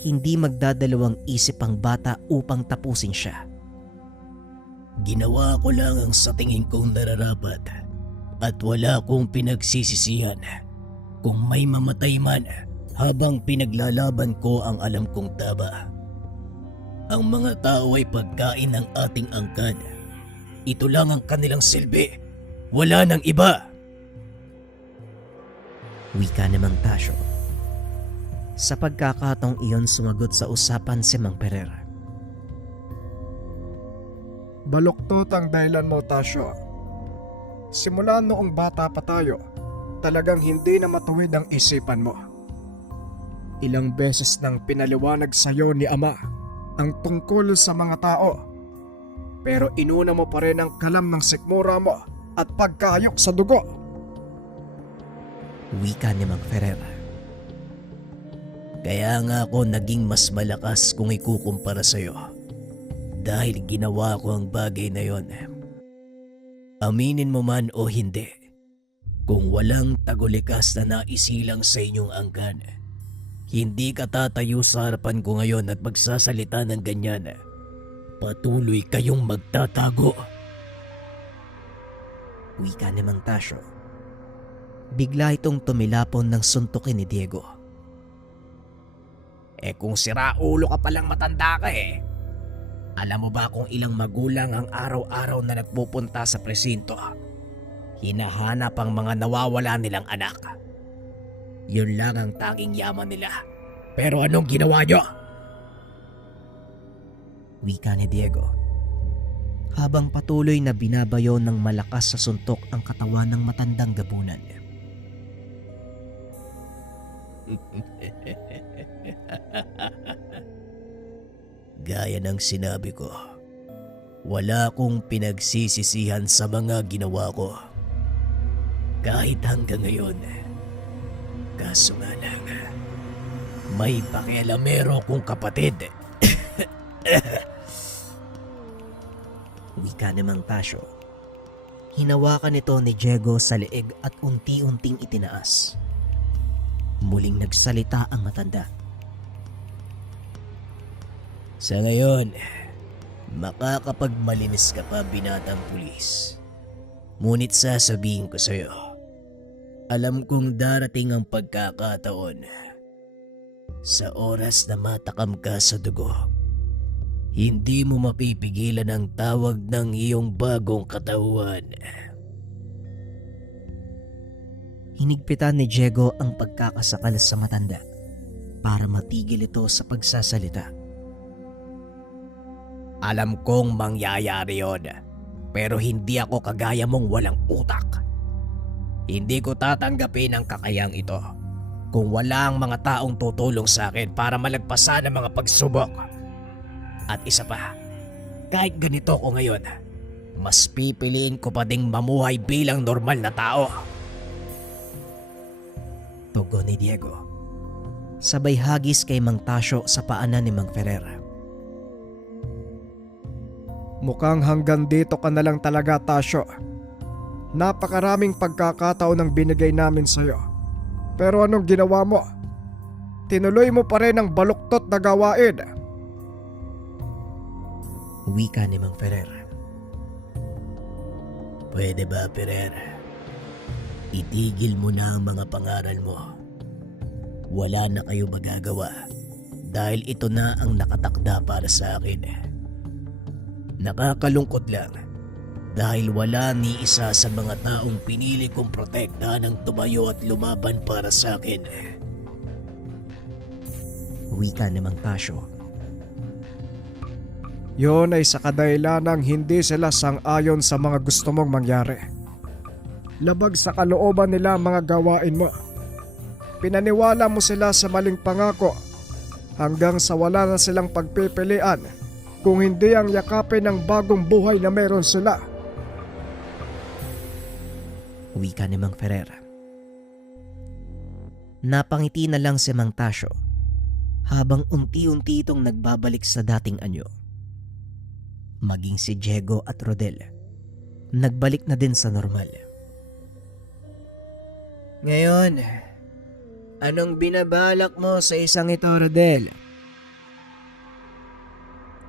Hindi magdadalawang isip ang bata upang tapusin siya. Ginawa ko lang ang sa tingin kong nararapat at wala akong pinagsisisihan. Kung may mamatay man habang pinaglalaban ko ang alam kong tama. Ang mga tao ay pagkain ng ating angkan. Ito lang ang kanilang silbi. Wala nang iba. Wika ni Mang Tasyo. Sa pagkakataong iyon sumagot sa usapan si Mang Ferrer. Baluktot ang dahilan mo, Tasyo. Simula noong bata pa tayo, talagang hindi na matuwid ang isipan mo. Ilang beses nang pinaliwanag sa iyo ni Ama ang tungkol sa mga tao. Pero inuna mo pa rin ang kalam ng sikmura mo at pagkayok sa dugo. Wika ni Mang Ferrer. Kaya nga ako naging mas malakas kung ikukumpara sa'yo. Dahil ginawa ko ang bagay na yon. Aminin mo man o hindi, kung walang tagulikas na naisilang sa inyong angkan, hindi ka tatayo sa harapan ko ngayon at magsasalita ng ganyan. Patuloy kayong magtatago. Wika ni Mang Tasyo. Bigla itong tumilapon ng suntukin ni Diego. Kung siraulo ka palang matanda ka Alam mo ba kung ilang magulang ang araw-araw na nagpupunta sa presinto? Hinahanap ang mga nawawala nilang anak. Yun lang ang tanging yaman nila. Pero anong ginawa nyo? Wika ni Diego. Habang patuloy na binabayo ng malakas sa suntok ang katawan ng matandang gabunan. Gaya ng sinabi ko, wala akong pinagsisisihan sa mga ginawa ko. Kahit hanggang ngayon. Kaso nga lang, may pakialamero kong kapatid. Wika ni Mang Tasyo. Hinawakan ito ni Diego sa leeg at unti-unting itinaas. Muling nagsalita ang matanda. Sa ngayon, makakapagmalinis ka pa, binatang pulis. Ngunit sasabihin ko sa'yo, alam kong darating ang pagkakataon. Sa oras na matakam ka sa dugo, hindi mo mapipigilan ang tawag ng iyong bagong katawan. Hinigpitan ni Diego ang pagkakasakal sa matanda para matigil ito sa pagsasalita. Alam kong mangyayari yun, pero hindi ako kagaya mong walang utak. Hindi ko tatanggapin ang kakayang ito kung wala ang mga taong tutulong sa akin para malagpasan ang mga pagsubok. At isa pa, kahit ganito ko ngayon, mas pipiliin ko pa ding mamuhay bilang normal na tao. Tugon ni Diego. Sabay hagis kay Mang Tasyo sa paanan ni Mang Ferrer. Mukhang hanggang dito ka na lang talaga, Tasyo. Napakaraming pagkakataon ang binigay namin sa'yo. Pero anong ginawa mo? Tinuloy mo pa rin ang baluktot na gawain. Wika ni Mang Ferrer. Pwede ba, Ferrer? Itigil mo na ang mga pangaral mo. Wala na kayo magagawa dahil ito na ang nakatakda para sa akin. Nakakalungkot lang dahil wala ni isa sa mga taong pinili kong protektahan ang tumayo at lumaban para sa akin. Wika ni Mang Tasyo. Yon ay sa kadahilanang hindi sila sang-ayon sa mga gusto mong mangyari. Labag sa kalooban nila ang mga gawain mo. Pinaniwala mo sila sa maling pangako hanggang sa wala na silang pagpipilian kung hindi ang yakapin ng bagong buhay na meron sila. Wika ni Mang Ferrer. Napangiti na lang si Mang Tasyo habang unti-unti itong nagbabalik sa dating anyo. Maging si Diego at Rodel, nagbalik na din sa normal. Ngayon, anong binabalak mo sa isang ito, Rodel?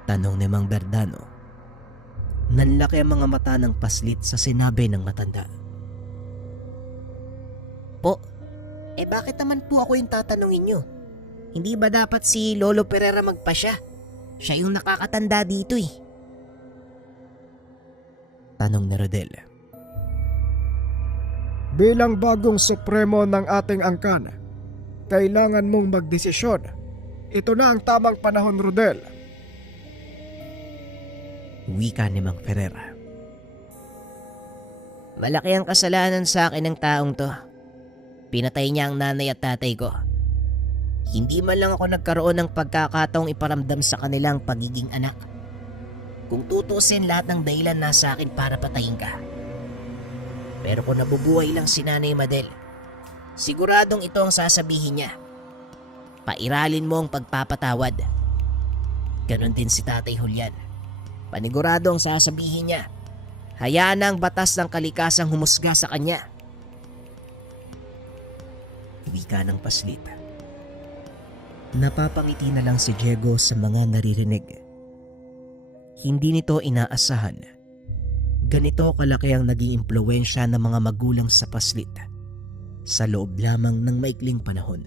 Tanong ni Mang Verdano. Nanlaki ang mga mata ng paslit sa sinabi ng matanda. Po, bakit naman po ako yung tatanungin nyo? Hindi ba dapat si Lolo Pereira magpasya? Siya yung nakakatanda dito Tanong ni Rodel. Bilang bagong supremo ng ating angkan, Kailangan mong magdesisyon. Ito na ang tamang panahon, Rodel. Wika ni Mang Ferrer. Malaki ang kasalanan sa akin ng taong to. Pinatay niya ang nanay at tatay ko. Hindi man lang ako nagkaroon ng pagkakataong iparamdam sa kanilang pagiging anak. Kung tutusin, lahat ng dahilan nasa akin para patayin ka. Pero kung nabubuhay lang si Nanay Madel, siguradong ito ang sasabihin niya. Pairalin mo ang pagpapatawad. Ganon din si Tatay Julian. Panigurado ang sasabihin niya. Hayaan na ang batas ng kalikasang humusga sa kanya. Wika ng paslit. Napapangiti na lang si Diego sa mga naririnig. Hindi nito inaasahan. Ganito kalaki ang naging impluwensya ng mga magulang sa paslit sa loob lamang ng maikling panahon.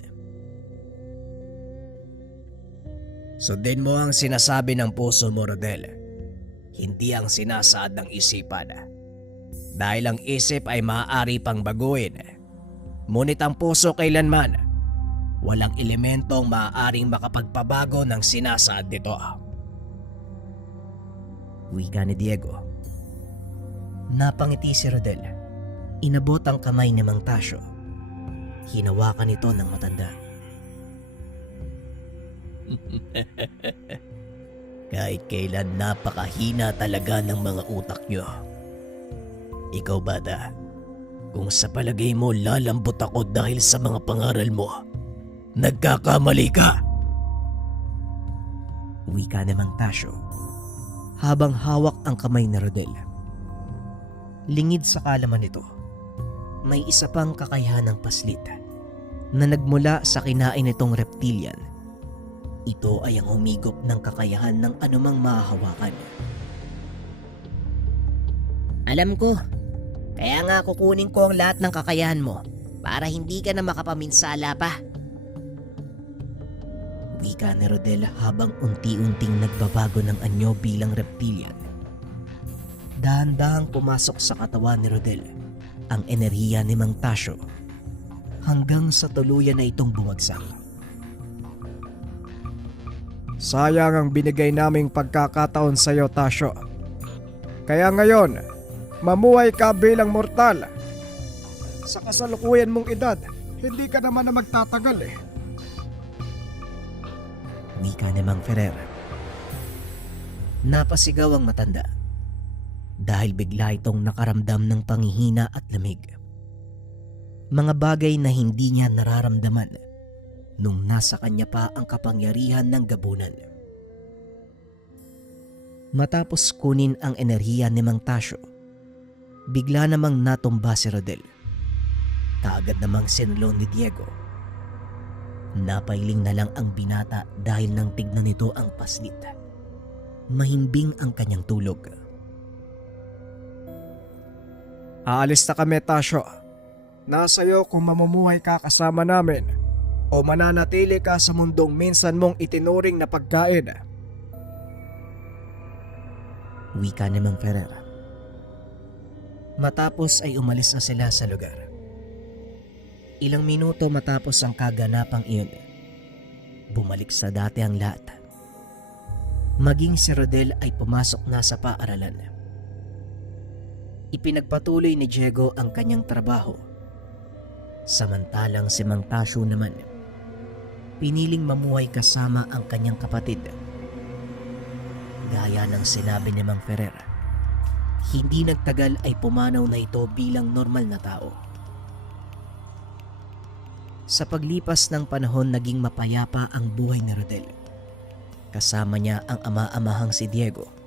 Sundin mo ang sinasabi ng puso mo, Rodel. Hindi ang sinasaad ng isipan. Dahil ang isip ay maaari pang baguhin. Ngunit ang puso kailanman, walang elementong maaaring makapagpabago ng sinasaad nito. Wika ni Diego. Napangiti si Rodel. Inabot ang kamay ni Mang Tasyo. Hinawakan ito ng matanda. Kahit kailan napakahina talaga ng mga utak nyo. Ikaw bata, kung sa palagay mo lalambot ako dahil sa mga pangaral mo, nagkakamali ka. Wika ni Mang Tasyo habang hawak ang kamay ni Rodel. Lingid sa kalaman nito, may isa pang kakayahan ng paslit na nagmula sa kinain nitong reptilian. Ito ay ang humigop ng kakayahan ng anumang mahahawakan. Alam ko, kaya nga kukunin ko ang lahat ng kakayahan mo para hindi ka na makapaminsala pa. Wika ni Rodel habang unti-unting nagbabago ng anyo bilang reptilian. Dahan-dahang pumasok sa katawan ni Rodel ang enerhiya ni Mang Tasyo hanggang sa tuluyan na itong bumagsak. Sayang ang binigay naming pagkakataon sa iyo, Tasyo. Kaya ngayon, mamuhay ka bilang mortal. Sa kasalukuyan mong edad, hindi ka naman na magtatagal eh. Wika ni Mang Ferrer. Napasigaw ang matanda dahil bigla itong nakaramdam ng panghihina at lamig. Mga bagay na hindi niya nararamdaman nung nasa kanya pa ang kapangyarihan ng gabunan. Matapos kunin ang enerhiya ni Mang Tasyo, bigla namang natumba si Rodel. Kaagad namang sinulong ni Diego. Napailing na lang ang binata dahil nang tignan nito ang paslit. Mahimbing ang kanyang tulog. Aalis na kami, Tasyo. Nasa iyo kung mamumuhay ka kasama namin o mananatili ka sa mundong minsan mong itinuring na pagkain. Wika ni Mang Ferrer. Matapos ay umalis na sila sa lugar. Ilang minuto matapos ang kaganapang iyon, bumalik sa dati ang lahat. Maging si Rodel ay pumasok na sa paaralan. Ipinagpatuloy ni Diego ang kanyang trabaho. Samantalang si Mang Tasyo naman, piniling mamuhay kasama ang kanyang kapatid. Gaya ng sinabi ni Mang Ferrer, hindi nagtagal ay pumanaw na ito bilang normal na tao. Sa paglipas ng panahon, naging mapayapa ang buhay ni Rodel. Kasama niya ang ama-amahang si Diego.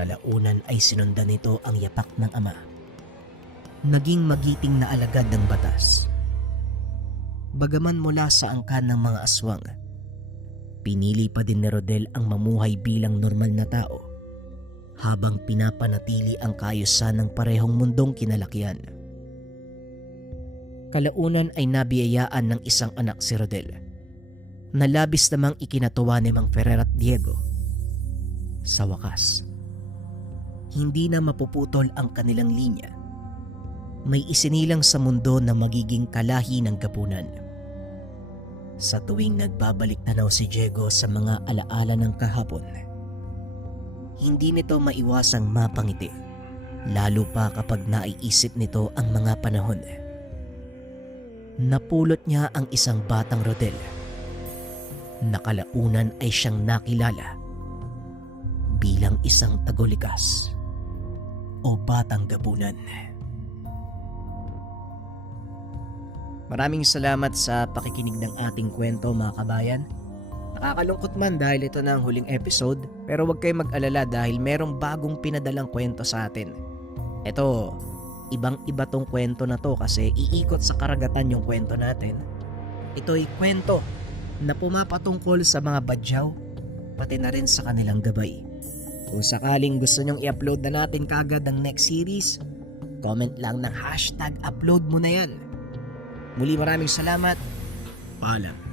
Kalaunan ay sinundan nito ang yapak ng ama. Naging magiting na alagad ng batas. Bagaman mula sa angkan ng mga aswang, pinili pa din ni Rodel ang mamuhay bilang normal na tao habang pinapanatili ang kaayusan ng parehong mundong kinalakihan. Kalaunan ay nabiyayaan ng isang anak si Rodel na labis namang ikinatuwa ni Mang Ferrer at Diego. Sa wakas, hindi na mapuputol ang kanilang linya. May isinilang sa mundo na magiging kalahi ng gapunan. Sa tuwing nagbabalik tanaw si Diego sa mga alaala ng kahapon, hindi nito maiwasang mapangiti, lalo pa kapag naiisip nito ang mga panahon. Napulot niya ang isang batang Rodel. Nakalaunan ay siyang nakilala bilang isang tagulikas o batang gabunan. Maraming salamat sa pakikinig ng ating kwento mga kabayan. Nakakalungkot man dahil ito na ang huling episode, pero huwag kayong mag-alala dahil merong bagong pinadalang kwento sa atin. Ito, ibang-iba tong kwento na to kasi iikot sa karagatan yung kwento natin. Ito'y kwento na pumapatungkol sa mga badyaw, pati na rin sa kanilang gabay. Kung sakaling gusto nyong i-upload na natin kagad ang next series, comment lang ng #upload mo na yan. Muli maraming salamat. Paalam.